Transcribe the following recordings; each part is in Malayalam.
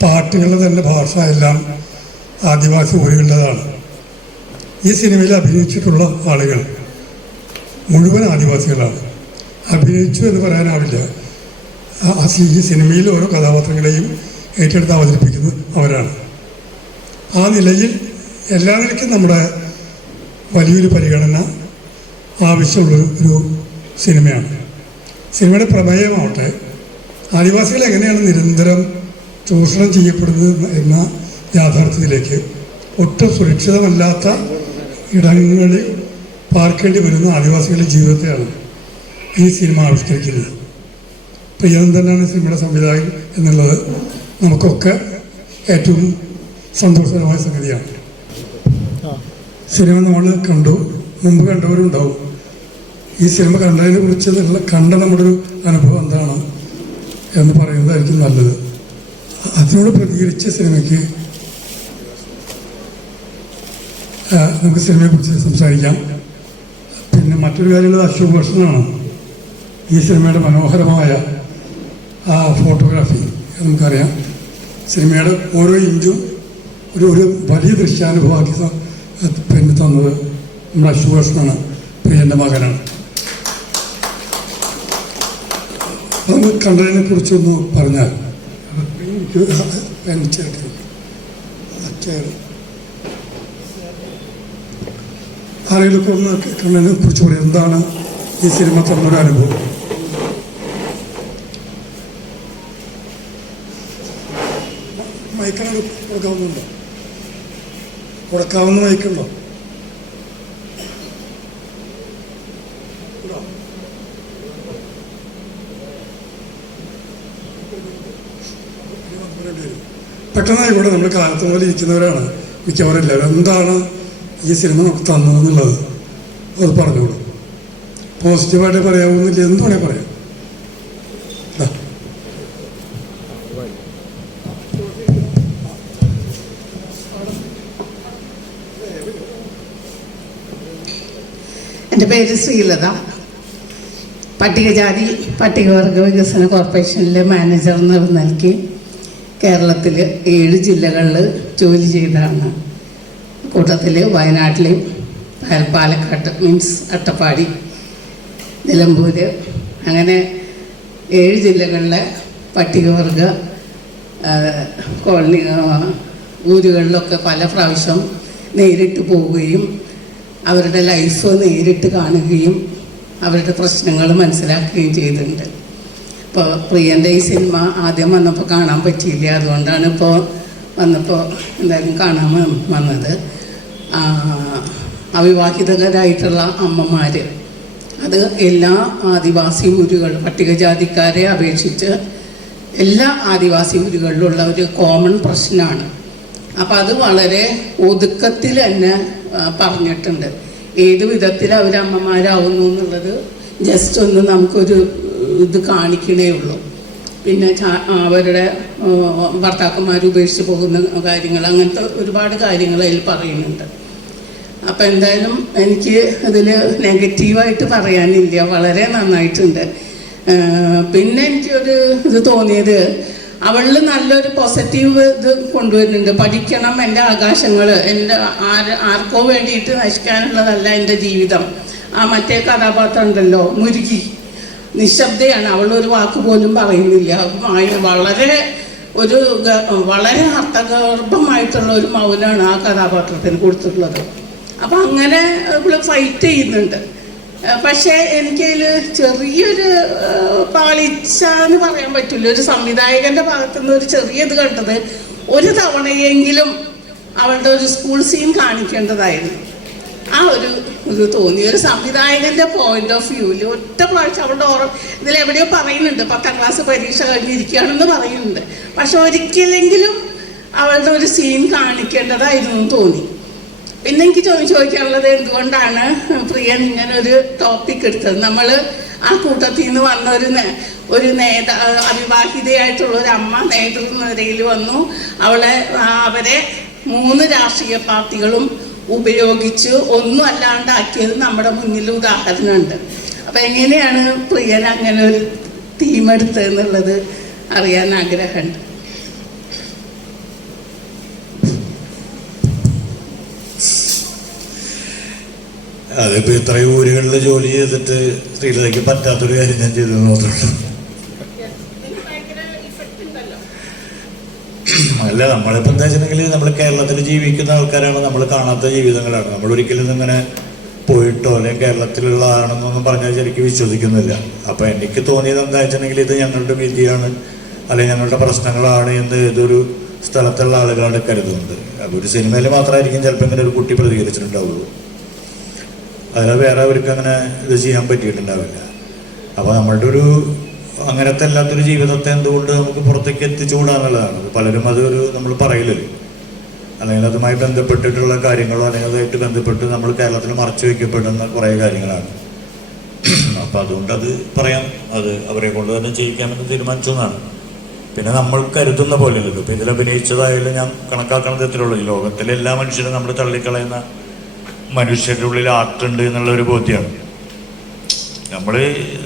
പാട്ടുകളുടെ തന്നെ ഭാഷ എല്ലാം ആദിവാസി ഊരുകളുടേതാണ്. ഈ സിനിമയിൽ അഭിനയിച്ചിട്ടുള്ള ആളുകൾ മുഴുവൻ ആദിവാസികളാണ്. അഭിനയിച്ചു എന്ന് പറയാനാവില്ല. ഈ സിനിമയിൽ ഓരോ കഥാപാത്രങ്ങളെയും ഏറ്റെടുത്ത് അവതരിപ്പിക്കുന്നത് അവരാണ്. ആ നിലയിൽ എല്ലാ നിലയ്ക്കും നമ്മുടെ വലിയൊരു പരിഗണന ആവശ്യമുള്ളൊരു സിനിമയാണ്. സിനിമയുടെ പ്രമേയമാവട്ടെ ആദിവാസികൾ എങ്ങനെയാണ് നിരന്തരം ചൂഷണം ചെയ്യപ്പെടുന്നത് എന്ന യാഥാർത്ഥ്യത്തിലേക്ക് ഒട്ടും സുരക്ഷിതമല്ലാത്ത ഇടങ്ങളിൽ പാർക്കേണ്ടി വരുന്ന ആദിവാസികളുടെ ജീവിതത്തെയാണ് ഈ സിനിമ ആവിഷ്കരിക്കുന്നത്. പ്രിയനന്ദനാണ് സിനിമയുടെ സംവിധായകൻ എന്നുള്ളത് നമുക്കൊക്കെ ഏറ്റവും സന്തോഷകരമായ സംഗതിയാണ്. സിനിമ നമ്മൾ കണ്ടു, മുമ്പ് കണ്ടവരുണ്ടാവും. ഈ സിനിമ കണ്ടതിനെ കുറിച്ച് കണ്ട നമ്മുടെ ഒരു അനുഭവം എന്താണ് എന്ന് പറയുന്നതായിരിക്കും നല്ലത്. അതിനോട് പ്രതികരിച്ച സിനിമയ്ക്ക് നമുക്ക് സിനിമയെക്കുറിച്ച് സംസാരിക്കാം. പിന്നെ മറ്റൊരു കാര്യം അശോക് ഭൂഷണാണ്. ഈ സിനിമയുടെ മനോഹരമായ ആ ഫോട്ടോഗ്രാഫി നമുക്കറിയാം. സിനിമയുടെ ഓരോ ഇഞ്ചും ഒരു വലിയ ദൃശ്യാനുഭവമാക്കി പിന്നെ തന്നത് നമ്മുടെ അശോക് ഭൂഷണാണ്. പ്രിയൻ്റെ മകനാണ്. നമ്മൾ കണ്ടതിനെ കുറിച്ചൊന്ന് പറഞ്ഞാൽ ആരെങ്കിലൊക്കെ ഒന്ന് കണ്ടതിനെ കുറിച്ച് പറയാം. എന്താണ് ഈ സിനിമ തന്നൊരു അനുഭവം? മയക്കണ കൊടുക്കാവുന്നുണ്ടോ? കൊടുക്കാവുന്ന മയക്കുണ്ടോ? പെട്ടെന്നായിക്കോട്ടെ. നമ്മൾ കാലത്ത് പോലെ ഇരിക്കുന്നവരാണ് മിക്കവാറും എല്ലാവരും. എന്താണ് ഈ സിനിമ നമുക്ക് തന്നതെന്നുള്ളത് അത് പറഞ്ഞോളൂ. പോസിറ്റീവായിട്ട് പറയാവുന്നില്ല, എന്ത് വേണേൽ പറയാം. എൻ്റെ പേര് ശ്രീലത. പട്ടികജാതി പട്ടികവർഗ വികസന കോർപ്പറേഷനിലെ മാനേജർ എന്ന നിലയ്ക്ക് കേരളത്തിൽ 7 ജില്ലകളിൽ ജോലി ചെയ്തതാണ്. കൂട്ടത്തിൽ വയനാട്ടിലെയും പാലക്കാട്ട് മീൻസ് അട്ടപ്പാടി, നിലമ്പൂർ, അങ്ങനെ 7 ജില്ലകളിലെ പട്ടികവർഗ കോളനി ഊരുകളിലൊക്കെ പല പ്രാവശ്യം നേരിട്ട് പോവുകയും അവരുടെ ലൈഫ് നേരിട്ട് കാണുകയും അവരുടെ പ്രശ്നങ്ങൾ മനസ്സിലാക്കുകയും ചെയ്തിട്ടുണ്ട്. ഇപ്പോൾ പ്രിയൻ്റെ ഈ സിനിമ ആദ്യം വന്നപ്പോൾ കാണാൻ പറ്റിയില്ല. അതുകൊണ്ടാണ് ഇപ്പോൾ വന്നപ്പോൾ എന്തായാലും കാണാൻ വന്നത്. അവിവാഹിതരായിട്ടുള്ള അമ്മമാർ, അത് എല്ലാ ആദിവാസി ഊരുകൾ പട്ടികജാതിക്കാരെ അപേക്ഷിച്ച് എല്ലാ ആദിവാസി ഊരുകളിലുള്ള ഒരു കോമൺ പ്രശ്നമാണ്. അപ്പം അത് വളരെ ഒതുക്കത്തിൽ തന്നെ പറഞ്ഞിട്ടുണ്ട്. ഏത് വിധത്തിൽ അവർ അമ്മമാരാവുന്നു എന്നുള്ളത് ജസ്റ്റ് ഒന്ന് നമുക്കൊരു ഇത് കാണിക്കണേ ഉള്ളൂ. പിന്നെ അവരുടെ ഭർത്താക്കന്മാർ ഉപേക്ഷിച്ച് പോകുന്ന കാര്യങ്ങൾ, അങ്ങനത്തെ ഒരുപാട് കാര്യങ്ങൾ അതിൽ പറയുന്നുണ്ട്. അപ്പം എന്തായാലും എനിക്ക് ഇതിൽ നെഗറ്റീവായിട്ട് പറയാനില്ല, വളരെ നന്നായിട്ടുണ്ട്. പിന്നെ എനിക്കൊരു ഇത് തോന്നിയത് അവളിൽ നല്ലൊരു പോസിറ്റീവ് ഇത് കൊണ്ടുവരുന്നുണ്ട്. പഠിക്കണം, എൻ്റെ ആകാശങ്ങൾ, എൻ്റെ ആർക്കോ വേണ്ടിയിട്ട് നശിക്കാനുള്ളതല്ല എൻ്റെ ജീവിതം. ആ മറ്റേ കഥാപാത്രം ഉണ്ടല്ലോ, മുരുകി, നിശബ്ദയാണ്, അവളൊരു വാക്ക് പോലും പറയുന്നില്ല. വളരെ അർത്ഥഗർഭമായിട്ടുള്ള ഒരു മൗനമാണ് ആ കഥാപാത്രത്തിന് കൊടുത്തിട്ടുള്ളത്. അപ്പം അങ്ങനെ അവൾ ഫൈറ്റ് ചെയ്യുന്നുണ്ട്. പക്ഷേ എനിക്കതിൽ ചെറിയൊരു പാളിച്ച എന്ന് പറയാൻ പറ്റില്ല. ഒരു സംവിധായകൻ്റെ ഭാഗത്തുനിന്ന് ഒരു ചെറിയ ഇത് കണ്ടത്, ഒരു തവണയെങ്കിലും അവളുടെ ഒരു സ്കൂൾ സീൻ കാണിക്കേണ്ടതായിരുന്നു. ആ ഒരു ഇത് തോന്നി. ഒരു സംവിധായകൻ്റെ പോയിന്റ് ഓഫ് വ്യൂവിൽ ഒറ്റ പ്രാവശ്യം അവളുടെ ഇതിലെവിടെയോ പറയുന്നുണ്ട് 10ാം ക്ലാസ് പരീക്ഷ കഴിഞ്ഞിരിക്കുകയാണെന്ന് പറയുന്നുണ്ട്. പക്ഷെ ഒരിക്കലെങ്കിലും അവളുടെ ഒരു സീൻ കാണിക്കേണ്ടതായിരുന്നു തോന്നി. പിന്നെ എനിക്ക് ചോദിക്കാനുള്ളത്, എന്തുകൊണ്ടാണ് പ്രിയൻ ഇങ്ങനെ ഒരു ടോപ്പിക് എടുത്തത്? നമ്മൾ ആ കൂട്ടത്തിൽ നിന്ന് വന്ന ഒരു അവിവാഹിതയായിട്ടുള്ള ഒരു അമ്മ നേതൃനിരയിൽ വന്നു. അവരെ 3 രാഷ്ട്രീയ പാർട്ടികളും ഉപയോഗിച്ച് ഒന്നും അല്ലാണ്ടാക്കിയത് നമ്മുടെ മുന്നിൽ ഉദാഹരണമുണ്ട്. അപ്പം എങ്ങനെയാണ് പ്രിയൻ അങ്ങനെ ഒരു തീം എടുത്തതെന്നുള്ളത് അറിയാൻ ആഗ്രഹമുണ്ട്. അതിപ്പോൾ ഇത്രയും ഊരുകളിൽ ജോലി ചെയ്തിട്ട് ശ്രീലതയ്ക്ക് പറ്റാത്തൊരു കാര്യം ഞാൻ ചെയ്തത് മാത്രമല്ല. അല്ല, നമ്മളിപ്പോൾ എന്താ വെച്ചിട്ടുണ്ടെങ്കിൽ നമ്മൾ കേരളത്തിൽ ജീവിക്കുന്ന ആൾക്കാരാണ്, നമ്മൾ കാണാത്ത ജീവിതങ്ങളാണ്. നമ്മളൊരിക്കലും ഇങ്ങനെ പോയിട്ടോ അല്ലെങ്കിൽ കേരളത്തിലുള്ള ആണെന്നൊന്നും പറഞ്ഞാൽ ശരിക്കും വിശ്വസിക്കുന്നില്ല. അപ്പോൾ എനിക്ക് തോന്നിയത് എന്താ വെച്ചിട്ടുണ്ടെങ്കിൽ ഇത് ഞങ്ങളുടെ വിധിയാണ് അല്ലെങ്കിൽ ഞങ്ങളുടെ പ്രശ്നങ്ങളാണ് എന്ന് ഏതൊരു സ്ഥലത്തുള്ള ആളുകളാണ് കരുതുന്നത്. അപ്പോൾ ഒരു സിനിമയിൽ മാത്രമായിരിക്കും ചിലപ്പോൾ ഇങ്ങനെ ഒരു കുട്ടി പ്രതികരിച്ചിട്ടുണ്ടാവുള്ളൂ, അതിൽ വേറെ അവർക്ക് അങ്ങനെ ഇത് ചെയ്യാൻ പറ്റിയിട്ടുണ്ടാവില്ല. അപ്പോൾ നമ്മളുടെ ഒരു അങ്ങനത്തെ അല്ലാത്തൊരു ജീവിതത്തെ എന്തുകൊണ്ട് നമുക്ക് പുറത്തേക്ക് എത്തിച്ചുകൂടാന്നുള്ളതാണ്. പലരും അതൊരു നമ്മൾ പറയില്ലല്ലോ, അല്ലെങ്കിൽ അതുമായി ബന്ധപ്പെട്ടിട്ടുള്ള കാര്യങ്ങളോ അല്ലെങ്കിൽ അതുമായിട്ട് ബന്ധപ്പെട്ട് നമ്മൾ കേരളത്തിൽ മറച്ചു വയ്ക്കപ്പെടുന്ന കുറേ കാര്യങ്ങളാണ്. അപ്പം അതുകൊണ്ട് അത് പറയാം, അത് അവരെ കൊണ്ട് തന്നെ ചെയ്യിക്കാമെന്ന് തീരുമാനിച്ചതാണ്. പിന്നെ നമ്മൾ കരുതുന്ന പോലെയല്ലല്ലോ. ഇപ്പം ഇതിൽ അഭിനയിച്ചതായാലും ഞാൻ കണക്കാക്കണത് എത്രയുള്ളൂ, ഈ ലോകത്തിലെ എല്ലാ മനുഷ്യരും നമ്മൾ തള്ളിക്കളയുന്ന മനുഷ്യരുടെ ഉള്ളിൽ ആർട്ടുണ്ട് എന്നുള്ളൊരു ബോധ്യമാണ്. നമ്മൾ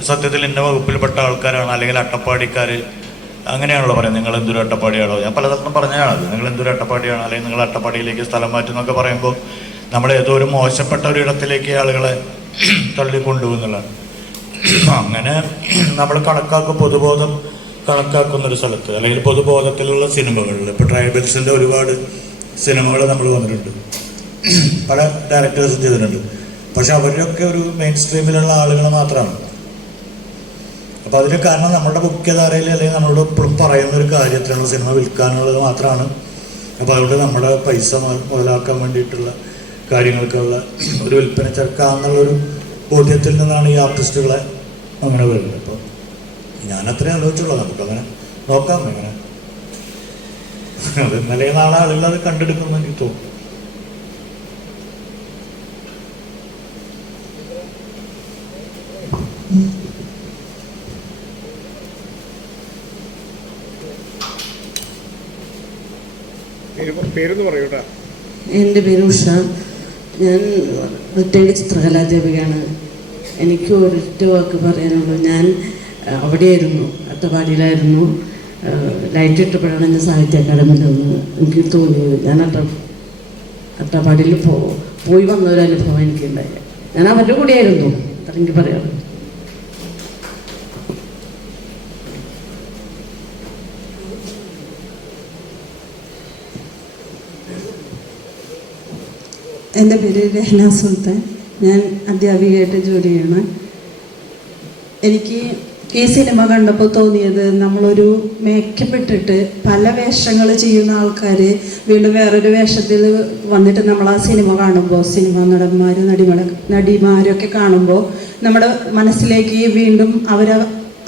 സത്യത്തിൽ ഇന്ന വകുപ്പിൽപ്പെട്ട ആൾക്കാരാണ് അല്ലെങ്കിൽ അട്ടപ്പാടിക്കാർ അങ്ങനെയാണല്ലോ പറയാം. നിങ്ങൾ എന്തൊരു അട്ടപ്പാടിയാണോ, ഞാൻ പലതവണ പറഞ്ഞാണത്, നിങ്ങൾ എന്തൊരു അട്ടപ്പാടിയാണോ അല്ലെങ്കിൽ നിങ്ങൾ അട്ടപ്പാടിയിലേക്ക് സ്ഥലം മാറ്റും എന്നൊക്കെ പറയുമ്പോൾ നമ്മൾ ഏതോ ഒരു മോശപ്പെട്ട ഒരു ഇടത്തിലേക്ക് ആളുകളെ തള്ളിക്കൊണ്ടുപോകുന്നതാണ്. അങ്ങനെ നമ്മൾ പൊതുബോധം കണക്കാക്കുന്നൊരു സ്ഥലത്ത് അല്ലെങ്കിൽ പൊതുബോധത്തിലുള്ള സിനിമകളിൽ ഇപ്പോൾ ട്രൈബൽസിൻ്റെ ഒരുപാട് സിനിമകൾ നമ്മൾ വന്നിട്ടുണ്ട്, പല ഡയറക്ടേഴ്സും ചെയ്തിട്ടുണ്ട്. പക്ഷെ അവരൊക്കെ ഒരു മെയിൻ സ്ട്രീമിലുള്ള ആളുകൾ മാത്രമാണ്. അപ്പോൾ അതിന് കാരണം നമ്മുടെ മുഖ്യധാരയിൽ അല്ലെങ്കിൽ നമ്മളോട് എപ്പോഴും പറയുന്ന ഒരു കാര്യത്തിലുള്ള സിനിമ വിൽക്കാനുള്ളത് മാത്രമാണ്. അപ്പോൾ അതുകൊണ്ട് നമ്മുടെ പൈസ മുതലാക്കാൻ വേണ്ടിയിട്ടുള്ള കാര്യങ്ങൾക്കുള്ള ഒരു വിൽപ്പന ചേർക്കാന്നുള്ളൊരു ബോധ്യത്തിൽ നിന്നാണ് ഈ ആർട്ടിസ്റ്റുകളെ അങ്ങനെ വരുന്നത്. അപ്പോൾ ഞാനത്രേ ആലോചിച്ചുള്ളൂ, നമുക്കങ്ങനെ നോക്കാം എങ്ങനെ. അത് ഇന്നലെ നാളെ ആളുകൾ അത് കണ്ടെടുക്കുമെന്ന് എനിക്ക് തോന്നുന്നു. പേരൊന്ന് പറയൂട്ടാ. എൻ്റെ പേര് ഉഷ. ഞാൻ റിട്ടയർഡ് ചിത്രകലാധ്യാപികയാണ്. എനിക്ക് ഒരൊറ്റ വാക്ക് പറയാനുള്ളൂ. ഞാൻ അവിടെയായിരുന്നു, അട്ടപ്പാടിയിലായിരുന്നു. ലൈറ്റ് ഇട്ടപ്പോഴാണ് ഞാൻ സാഹിത്യ അക്കാദമിയിൽ നിന്ന് എനിക്ക് തോന്നിയത്. ഞാൻ അട്ടപ്പാടിയിൽ പോയി വന്നൊരനുഭവം എനിക്കുണ്ടായി. ഞാൻ അവരുടെ കൂടെയായിരുന്നു, അത്ര എനിക്ക് പറയാം. എൻ്റെ പേര് രഹ്ന സുൽത്താൻ. ഞാൻ അധ്യാപികയായിട്ട് ജോലി ചെയ്യണം. എനിക്ക് ഈ സിനിമ കണ്ടപ്പോൾ തോന്നിയത്, നമ്മളൊരു മേക്കപ്പ് ഇട്ടിട്ട് പല വേഷങ്ങൾ ചെയ്യുന്ന ആൾക്കാർ വീണ്ടും വേറൊരു വേഷത്തിൽ വന്നിട്ട് നമ്മൾ ആ സിനിമ കാണുമ്പോൾ, സിനിമ നടിമാരൊക്കെ കാണുമ്പോൾ നമ്മുടെ മനസ്സിലേക്ക് വീണ്ടും അവരെ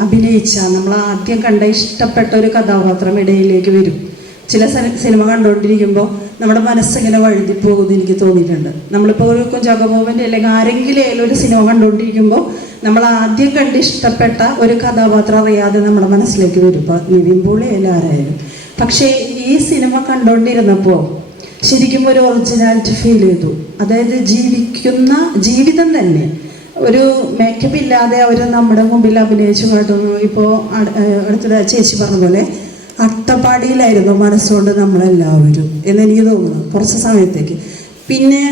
അഭിനയിച്ച നമ്മൾ ആദ്യം കണ്ട ഇഷ്ടപ്പെട്ട ഒരു കഥാപാത്രം ഇടയിലേക്ക് വരും. ചില സിനിമ കണ്ടുകൊണ്ടിരിക്കുമ്പോൾ നമ്മുടെ മനസ്സിങ്ങനെ വഴുതിപ്പോകുമെന്ന് എനിക്ക് തോന്നിയിട്ടുണ്ട്. നമ്മളിപ്പോൾ ഒരു കുഞ്ചാക്കോ ബോബൻ്റെ അല്ലെങ്കിൽ ആരെങ്കിലും ഒരു സിനിമ കണ്ടുകൊണ്ടിരിക്കുമ്പോൾ നമ്മൾ ആദ്യം കണ്ട് ഇഷ്ടപ്പെട്ട ഒരു കഥാപാത്രം അറിയാതെ നമ്മുടെ മനസ്സിലേക്ക് വരും. ഇപ്പോൾ നിവിൻ പോളി ആയാലും ആരായാലും. പക്ഷേ ഈ സിനിമ കണ്ടുകൊണ്ടിരുന്നപ്പോൾ ശരിക്കും ഒരു ഒറിജിനാലിറ്റി ഫീൽ ചെയ്തു. അതായത് ജീവിക്കുന്ന ജീവിതം തന്നെ ഒരു മേക്കപ്പ് ഇല്ലാതെ അവർ നമ്മുടെ മുമ്പിൽ അഭിനയിച്ചു കാട്ടുന്നു. ഇപ്പോൾ അടുത്തത് ചേച്ചി പറഞ്ഞ പോലെ അട്ടപ്പാടിയിലായിരുന്നു മനസ്സുകൊണ്ട് നമ്മളെല്ലാവരും എന്നെനിക്ക് തോന്നുന്നു കുറച്ച് സമയത്തേക്ക്. പിന്നെ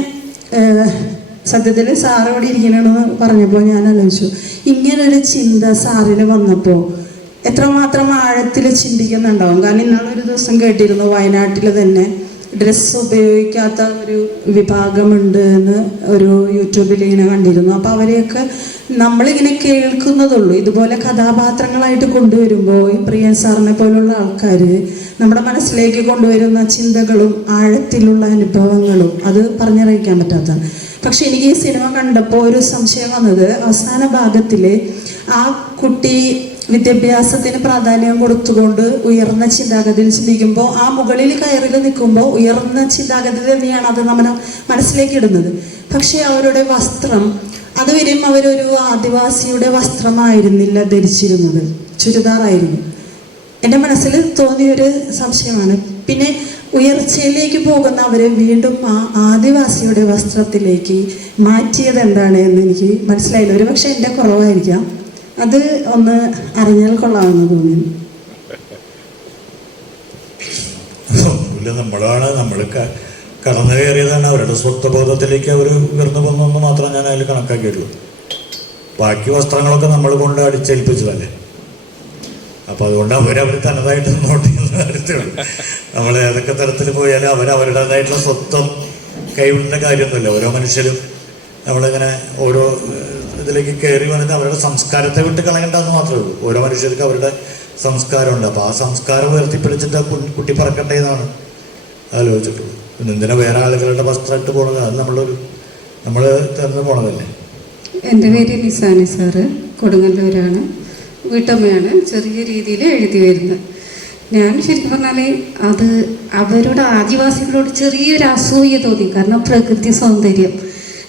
സത്യത്തിൽ സാറ് ഇവിടെ ഇരിക്കണമെന്ന് പറഞ്ഞപ്പോൾ ഞാൻ ആലോചിച്ചു, ഇങ്ങനൊരു ചിന്ത സാറിന് വന്നപ്പോൾ എത്രമാത്രം ആഴത്തിൽ ചിന്തിക്കുന്നുണ്ടാവും. കാരണം ഇന്നാളൊരു ദിവസം കേട്ടിരുന്നു, വയനാട്ടിൽ തന്നെ ഡ്രസ്സ് ഉപയോഗിക്കാത്ത ഒരു വിഭാഗമുണ്ട് എന്ന് ഒരു യൂട്യൂബിൽ ഇങ്ങനെ കണ്ടിരുന്നു. അപ്പോൾ അവരെയൊക്കെ നമ്മളിങ്ങനെ കേൾക്കുന്നതുള്ളൂ. ഇതുപോലെ കഥാപാത്രങ്ങളായിട്ട് കൊണ്ടുവരുമ്പോൾ ഈ പ്രിയൻ സാറിനെ പോലുള്ള ആൾക്കാർ നമ്മുടെ മനസ്സിലേക്ക് കൊണ്ടുവരുന്ന ചിന്തകളും ആഴത്തിലുള്ള അനുഭവങ്ങളും അത് പറഞ്ഞറിയിക്കാൻ പറ്റാത്തതാണ്. പക്ഷെ എനിക്ക് ഈ സിനിമ കണ്ടപ്പോൾ ഒരു സംശയം വന്നത്, അവസാന ഭാഗത്തിൽ ആ കുട്ടി വിദ്യാഭ്യാസത്തിന് പ്രാധാന്യം കൊടുത്തുകൊണ്ട് ഉയർന്ന ചിന്താഗതിയിൽ ചിന്തിക്കുമ്പോൾ, ആ മുകളിൽ കയറി നിൽക്കുമ്പോൾ ഉയർന്ന ചിന്താഗതി തന്നെയാണ് അത് നമ്മുടെ മനസ്സിലേക്ക് ഇടുന്നത്. പക്ഷെ അവരുടെ വസ്ത്രം, അതുവരെയും അവരൊരു ആദിവാസിയുടെ വസ്ത്രമായിരുന്നില്ല ധരിച്ചിരുന്നത്, ചുരിദാറായിരുന്നു. എൻ്റെ മനസ്സിൽ തോന്നിയൊരു സംശയമാണ്. പിന്നെ ഉയർച്ചയിലേക്ക് പോകുന്ന അവരെ വീണ്ടും ആ ആദിവാസിയുടെ വസ്ത്രത്തിലേക്ക് മാറ്റിയത് എന്താണ് എന്ന് എനിക്ക് മനസ്സിലായില്ല. ഒരു പക്ഷെ എൻ്റെ കുറവായിരിക്കാം, അത് ഒന്ന് അറിഞ്ഞാൽ കൊള്ളാമെന്ന് തോന്നി. നമ്മളാണ് നമ്മൾ കടന്നു കയറിയതാണ്. അവരുടെ സ്വത്വബോധത്തിലേക്ക് അവർ ഉയർന്നു വന്നെന്ന് മാത്രം ഞാൻ അതിൽ കണക്കാക്കിയിട്ടുള്ളൂ. ബാക്കി വസ്ത്രങ്ങളൊക്കെ നമ്മൾ കൊണ്ട് അടിച്ചേൽപ്പിച്ചതല്ലേ. അപ്പോൾ അതുകൊണ്ട് അവരവർ തനതായിട്ട് നോട്ട് ചെയ്യുന്ന കാര്യത്തിലാണ്. നമ്മൾ ഏതൊക്കെ തരത്തിൽ പോയാലും അവരവരുടേതായിട്ടുള്ള സ്വത്വം കൈവിടേണ്ട കാര്യമൊന്നുമില്ല. ഓരോ മനുഷ്യരും നമ്മളിങ്ങനെ ഓരോ ഇതിലേക്ക് കയറി വന്നിട്ട് അവരുടെ സംസ്കാരത്തെ വിട്ട് കളയേണ്ടതെന്ന് മാത്രമേ ഉള്ളൂ. ഓരോ മനുഷ്യർക്ക് അവരുടെ സംസ്കാരമുണ്ട്. അപ്പോൾ ആ സംസ്കാരം ഉയർത്തിപ്പിടിച്ചിട്ട് കുട്ടി പറക്കണ്ടേന്നാണ് ആലോചിച്ചിട്ടുള്ളൂ. എന്തിനാ വേറെ ആളുകളുടെ വസ്ത്രം ഇട്ട് പോണത്? അത് നമ്മൾ തന്നു പോണതല്ലേ. എൻ്റെ പേര് നിസാനി സാറ്, കൊടുങ്ങല്ലൂരാണ്, വീട്ടമ്മയാണ്. ചെറിയ രീതിയിൽ എഴുതി വരുന്നത്. ഞാൻ ശരിക്കും പറഞ്ഞാൽ അത് അവരുടെ ആദിവാസികളോട് ചെറിയൊരു അസൂയ തോന്നി. കാരണം പ്രകൃതി സൗന്ദര്യം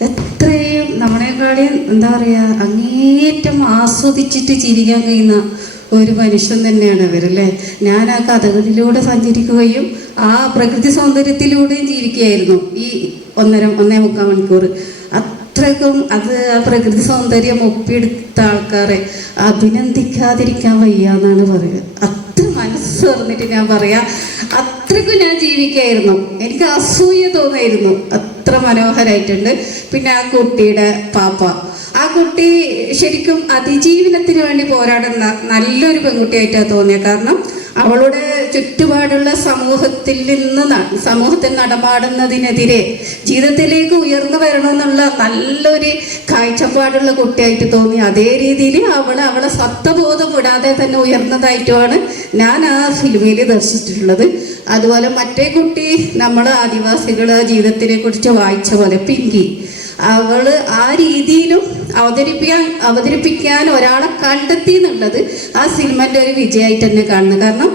എത്രയും നമ്മളെക്കാളും എന്താ പറയുക അങ്ങേറ്റം ആസ്വദിച്ചിട്ട് ജീവിക്കാൻ കഴിയുന്ന ഒരു മനുഷ്യൻ തന്നെയാണ് അവരല്ലേ. ഞാൻ ആ കഥകളിലൂടെ സഞ്ചരിക്കുകയും ആ പ്രകൃതി സൗന്ദര്യത്തിലൂടെയും ജീവിക്കുകയായിരുന്നു ഈ 1.5 മണിക്കൂർ. അത്രക്കും അത് ആ പ്രകൃതി സൗന്ദര്യം ഒപ്പിയെടുത്ത ആൾക്കാരെ അഭിനന്ദിക്കാതിരിക്കാൻ വയ്യ എന്നാണ് പറയുക. അത്ര മനസ്സ് തുറന്നിട്ട് ഞാൻ പറയാം, അത്രക്കും ഞാൻ ജീവിക്കായിരുന്നു. എനിക്ക് അസൂയ തോന്നായിരുന്നു. അത്ര മനോഹരമായിട്ടുണ്ട്. പിന്നെ ആ കുട്ടിയുടെ പാപ്പ, ആ കുട്ടി ശരിക്കും അതിജീവനത്തിന് വേണ്ടി പോരാടുന്ന നല്ലൊരു പെൺകുട്ടിയായിട്ടാണ് തോന്നിയത്. കാരണം അവളുടെ ചുറ്റുപാടുള്ള സമൂഹത്തിൽ നടപാടുന്നതിനെതിരെ ജീവിതത്തിലേക്ക് ഉയർന്നു വരണമെന്നുള്ള നല്ലൊരു കാഴ്ചപ്പാടുള്ള കുട്ടിയായിട്ട് തോന്നി. അതേ രീതിയിൽ അവളെ സത്വബോധം വിടാതെ തന്നെ ഉയർന്നതായിട്ടുമാണ് ഞാൻ ആ ഫിലിമിൽ ദർശിച്ചിട്ടുള്ളത്. അതുപോലെ മറ്റേ കുട്ടി നമ്മൾ ആദിവാസികളെ ജീവിതത്തിനെ കുറിച്ച് വായിച്ച പോലെ പിങ്കി, അവള് ആ രീതിയിലും അവതരിപ്പിക്കാൻ ഒരാളെ കണ്ടെത്തി എന്നുള്ളത് ആ സിനിമന്റെ ഒരു വിജയമായിട്ട് തന്നെ കാണുന്നു. കാരണം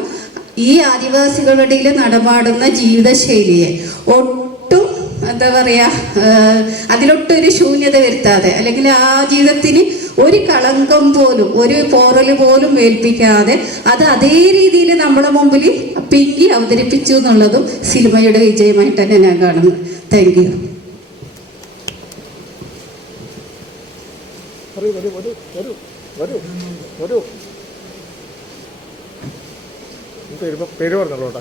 ഈ ആദിവാസികളുടെ ഇടയിൽ നടപാടുന്ന ജീവിതശൈലിയെ ഒട്ടും എന്താ പറയാ അതിലൊട്ടൊരു ശൂന്യത വരുത്താതെ, അല്ലെങ്കിൽ ആ ജീവിതത്തിന് ഒരു കളങ്കം പോലും ഒരു പോറൽ പോലും ഏൽപ്പിക്കാതെ അത് അതേ രീതിയിൽ നമ്മുടെ മുമ്പിൽ പിങ്കി അവതരിപ്പിച്ചു എന്നുള്ളതും സിനിമയുടെ വിജയമായിട്ട് തന്നെ ഞാൻ കാണുന്നു. Thank you. പേര് പറഞ്ഞോട്ടെ.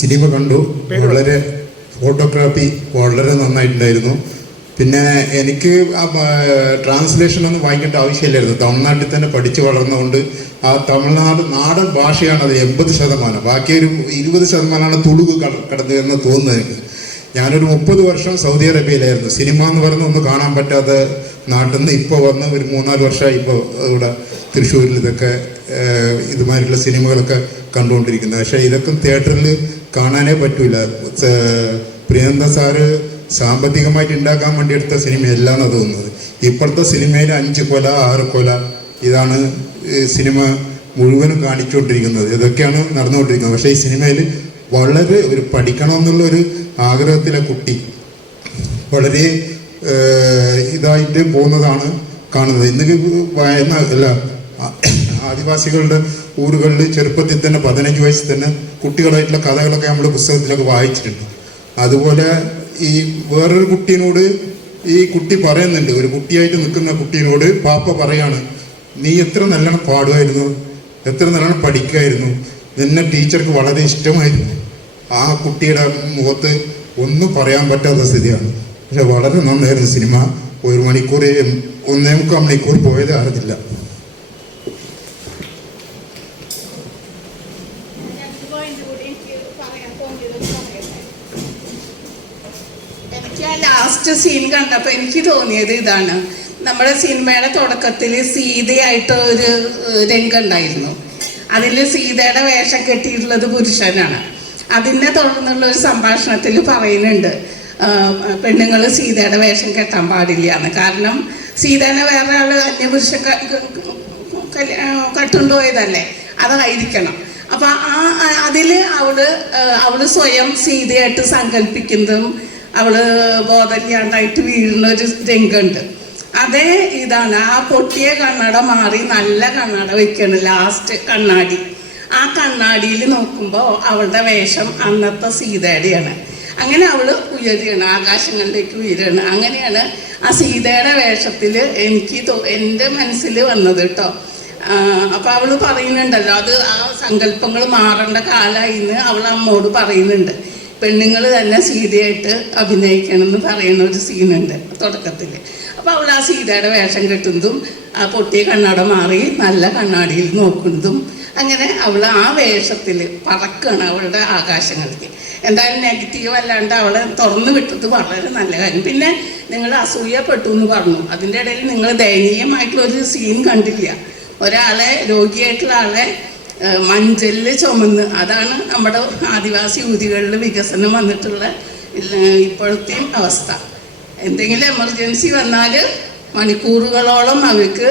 സിനിമ കണ്ടു. വളരെ ഫോട്ടോഗ്രാഫി വളരെ നന്നായിട്ടുണ്ടായിരുന്നു. പിന്നെ എനിക്ക് ആ ട്രാൻസ്ലേഷൻ ഒന്നും വായിക്കേണ്ട ആവശ്യമില്ലായിരുന്നു. തമിഴ്നാട്ടിൽ തന്നെ പഠിച്ചു വളർന്നുകൊണ്ട് ആ നാടൻ ഭാഷയാണ് അത് 80%. ബാക്കി ഒരു 20% തുളുക് കടന്നു എന്ന് തോന്നുന്നത് എനിക്ക്. ഞാനൊരു 30 വർഷം സൗദി അറേബ്യയിലായിരുന്നു. സിനിമ എന്ന് പറഞ്ഞ് ഒന്നും കാണാൻ പറ്റാത്ത നാട്ടിൽ നിന്ന് ഇപ്പോൾ വന്ന് ഒരു 3-4 വർഷമായി ഇപ്പോൾ ഇവിടെ തൃശ്ശൂരിൽ ഇതൊക്കെ ഇതുമാതിരിയുള്ള സിനിമകളൊക്കെ കണ്ടുകൊണ്ടിരിക്കുന്നത്. പക്ഷേ ഇതൊക്കെ തിയേറ്ററിൽ കാണാനേ പറ്റൂല. പ്രിയന്ത സാറ് സാമ്പത്തികമായിട്ട് ഉണ്ടാക്കാൻ വേണ്ടി എടുത്ത സിനിമയല്ലാന്ന് തോന്നുന്നത്. ഇപ്പോഴത്തെ സിനിമയിൽ 5 കൊല 6 കൊല ഇതാണ് സിനിമ മുഴുവനും കാണിച്ചുകൊണ്ടിരിക്കുന്നത്. ഇതൊക്കെയാണ് നടന്നുകൊണ്ടിരിക്കുന്നത്. പക്ഷേ ഈ സിനിമയിൽ വളരെ ഒരു പഠിക്കണമെന്നുള്ള ഒരു ആഗ്രഹത്തിലെ കുട്ടി വളരെ ഇതായിട്ട് പോകുന്നതാണ് കാണുന്നത്. ഇന്ന് അല്ല ആദിവാസികളുടെ ഊരുകളിൽ ചെറുപ്പത്തിൽ തന്നെ 15 വയസ്സിൽ തന്നെ കുട്ടികളായിട്ടുള്ള കഥകളൊക്കെ നമ്മൾ പുസ്തകത്തിലൊക്കെ വായിച്ചിട്ടുണ്ട്. അതുപോലെ ഈ വേറൊരു കുട്ടീനോട് ഈ കുട്ടി പറയുന്നുണ്ട്, ഒരു കുട്ടിയായിട്ട് നിൽക്കുന്ന കുട്ടീനോട് പാപ്പ പറയാണ്, നീ എത്ര നല്ലോണം പാടുമായിരുന്നു, എത്ര നല്ലോണം പഠിക്കുമായിരുന്നു, നിന്നെ ടീച്ചർക്ക് വളരെ ഇഷ്ടമായിരുന്നു. ആ കുട്ടിയുടെ മുഖത്ത് ഒന്നും പറയാൻ പറ്റാത്ത സ്ഥിതിയാണ്. പക്ഷെ വളരെ നന്നായിരുന്നു സിനിമ. 1 മണിക്കൂർ 1.25 മണിക്കൂർ പോയത് അറിഞ്ഞില്ല. എനിക്ക് ആ ലാസ്റ്റ് സീൻ കണ്ടപ്പോൾ എനിക്ക് തോന്നിയത് ഇതാണ്. നമ്മുടെ സിനിമയുടെ തുടക്കത്തിൽ സീതയായിട്ട് ഒരു രംഗം ഉണ്ടായിരുന്നു. അതിൽ സീതയുടെ വേഷം കെട്ടിയിട്ടുള്ളത് പുരുഷനാണ്. അതിനെ തുടർന്നുള്ള ഒരു സംഭാഷണത്തിൽ പറയുന്നുണ്ട്, പെണ്ണുങ്ങൾ സീതയുടെ വേഷം കെട്ടാൻ പാടില്ല എന്ന്. കാരണം സീതേനെ വേറെ ആൾ അന്യപുരുഷൻ കട്ടുകൊണ്ടുപോയതല്ലേ, അതായിരിക്കണം. അപ്പൊ അതില് അവള് സ്വയം സീതയായിട്ട് സങ്കല്പിക്കുന്നതും അവള് ബോധമില്ലാണ്ടായിട്ട് വീഴുന്ന ഒരു രംഗമുണ്ട്. അതേ ഇതാണ്. ആ പൊട്ടിയ കണ്ണട മാറി നല്ല കണ്ണട വെക്കണം ലാസ്റ്റ് കണ്ണാടി. ആ കണ്ണാടിയിൽ നോക്കുമ്പോൾ അവളുടെ വേഷം അന്നത്തെ സീതയുടെയാണ്. അങ്ങനെ അവള് ഉയരുകയാണ്, ആകാശങ്ങളിലേക്ക് ഉയരുകയാണ്. അങ്ങനെയാണ് ആ സീതയുടെ വേഷത്തിൽ എനിക്ക് എൻ്റെ മനസ്സിൽ വന്നത് കേട്ടോ. അപ്പോൾ അവൾ പറയുന്നുണ്ടല്ലോ, അത് ആ സങ്കല്പങ്ങൾ മാറേണ്ട കാലമായി എന്ന് അവൾ അമ്മോട് പറയുന്നുണ്ട്. പെണ്ണുങ്ങൾ തന്നെ സീതയായിട്ട് അഭിനയിക്കണം എന്ന് പറയുന്ന ഒരു സീനുണ്ട് തുടക്കത്തിൽ. അപ്പോൾ അവൾ ആ സീതയുടെ വേഷം കെട്ടുന്നതും ആ പൊട്ടിയ കണ്ണാട മാറി നല്ല കണ്ണാടിയിൽ നോക്കുന്നതും അങ്ങനെ അവൾ ആ വേഷത്തിൽ പറക്കുകയാണ് അവളുടെ ആകാശങ്ങൾക്ക്. എന്തായാലും നെഗറ്റീവ് അല്ലാണ്ട് അവളെ തുറന്നു വിട്ടത് വളരെ നല്ല കാര്യം. പിന്നെ നിങ്ങൾ അസൂയപ്പെട്ടു എന്ന് പറഞ്ഞു. അതിൻ്റെ ഇടയിൽ നിങ്ങൾ ദയനീയമായിട്ടുള്ളൊരു സീൻ കണ്ടില്ല. ഒരാളെ, രോഗിയായിട്ടുള്ള ആളെ മഞ്ചലിൽ ചുമന്ന്, അതാണ് നമ്മുടെ ആദിവാസി യുവതികളിൽ വികസനം വന്നിട്ടുള്ള ഇപ്പോഴത്തെയും അവസ്ഥ. എന്തെങ്കിലും എമർജൻസി വന്നാൽ മണിക്കൂറുകളോളം അവർക്ക്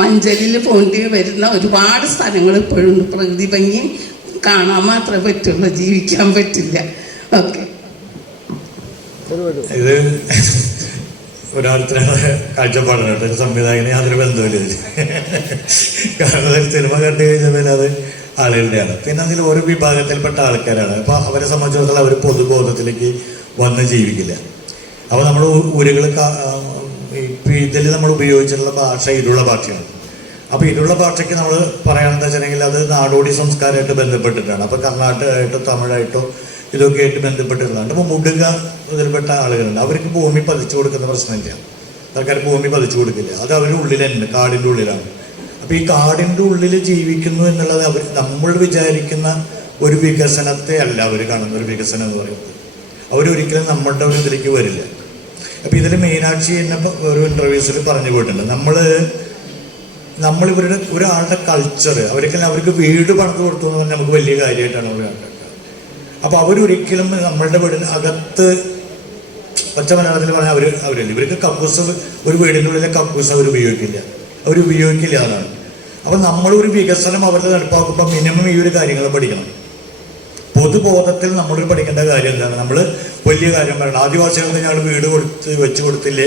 മഞ്ചലിൽ പോണ്ടി വരുന്ന ഒരുപാട് സ്ഥലങ്ങൾ ഇപ്പോഴുണ്ട്. പ്രകൃതി ഭംഗി കാണാൻ മാത്രമേ പറ്റുള്ളൂ, ജീവിക്കാൻ പറ്റില്ല. ഓക്കെ, ഇത് ഓരോരുത്തരുടെ കാഴ്ചപ്പാടാണ് കേട്ടോ. ഒരു സംവിധായകനെ യാതൊരു ബന്ധമില്ല ഇതിൽ. കാരണം സിനിമ കണ്ടു കഴിഞ്ഞാൽ അത് ആളുകളുടെയാണ്. പിന്നെ അതിൽ ഓരോ വിഭാഗത്തിൽപ്പെട്ട ആൾക്കാരാണ്. അപ്പോൾ അവരെ സംബന്ധിച്ചിടത്തോളം അവർ പൊതുബോധത്തിലേക്ക് വന്ന് ജീവിക്കില്ല. അപ്പോൾ നമ്മൾ ഊരുകൾ ഇപ്പം ഇതിൽ നമ്മൾ ഉപയോഗിച്ചിട്ടുള്ള ഭാഷ ഇരുള ഭാഷയാണ്. അപ്പോൾ ഇരുള ഭാഷയ്ക്ക് നമ്മൾ പറയാനെന്താ വെച്ചിട്ടുണ്ടെങ്കിൽ അത് നാടോടി സംസ്കാരമായിട്ട് ബന്ധപ്പെട്ടിട്ടാണ്. അപ്പോൾ കർണാടകമായിട്ടോ തമിഴായിട്ടോ ഇതൊക്കെ ആയിട്ട് ബന്ധപ്പെട്ടിട്ടുള്ളതാണ്. അപ്പോൾ മുടുക ഇതിൽപ്പെട്ട ആളുകളുണ്ട്. അവർക്ക് ഭൂമി പതിച്ചു കൊടുക്കുന്ന പ്രശ്നമില്ല. ആൾക്കാർ ഭൂമി പതിച്ചു കൊടുക്കില്ല. അത് അവരുടെ ഉള്ളിൽ തന്നെ, കാടിൻ്റെ ഉള്ളിലാണ്. അപ്പോൾ ഈ കാടിൻ്റെ ഉള്ളിൽ ജീവിക്കുന്നു എന്നുള്ളത് നമ്മൾ വിചാരിക്കുന്ന ഒരു വികസനത്തെ അല്ല അവർ കാണുന്ന ഒരു വികസനം എന്ന് പറയുന്നത്. അവരൊരിക്കലും നമ്മളുടെ ഒരു ഇതിലേക്ക് വരില്ല. അപ്പോൾ ഇതിൽ മീനാക്ഷി എന്നെ ഒരു ഇൻ്റർവ്യൂസിൽ പറഞ്ഞു പോയിട്ടുണ്ട്, നമ്മളിവരുടെ ഒരാളുടെ കൾച്ചർ അവർക്ക് വീട് പണിത് കൊടുത്തു എന്ന് പറഞ്ഞാൽ നമുക്ക് വലിയ കാര്യമായിട്ടാണ് അവർ കണ്ടത്. അപ്പോൾ അവരൊരിക്കലും നമ്മളുടെ വീടിന് അകത്ത്, പച്ച മലയാളത്തിൽ പറഞ്ഞാൽ അവരില്ല, ഇവർക്ക് കക്കൂസ്, ഒരു വീടിൻ്റെ ഉള്ളിലെ കക്കൂസ് അവർ ഉപയോഗിക്കില്ല എന്നാണ്. അപ്പം നമ്മളൊരു വികസനം അവരുടെ നടപ്പാക്കുമ്പോൾ മിനിമം ഈ ഒരു കാര്യങ്ങൾ പഠിക്കണം. പൊതുബോധത്തിൽ നമ്മൾ പഠിക്കേണ്ട കാര്യം എന്താണ്? നമ്മൾ വലിയ കാര്യം പറയണം, ആദിവാസികൾക്ക് ഞങ്ങൾ വീട് വെച്ച് കൊടുത്തില്ലേ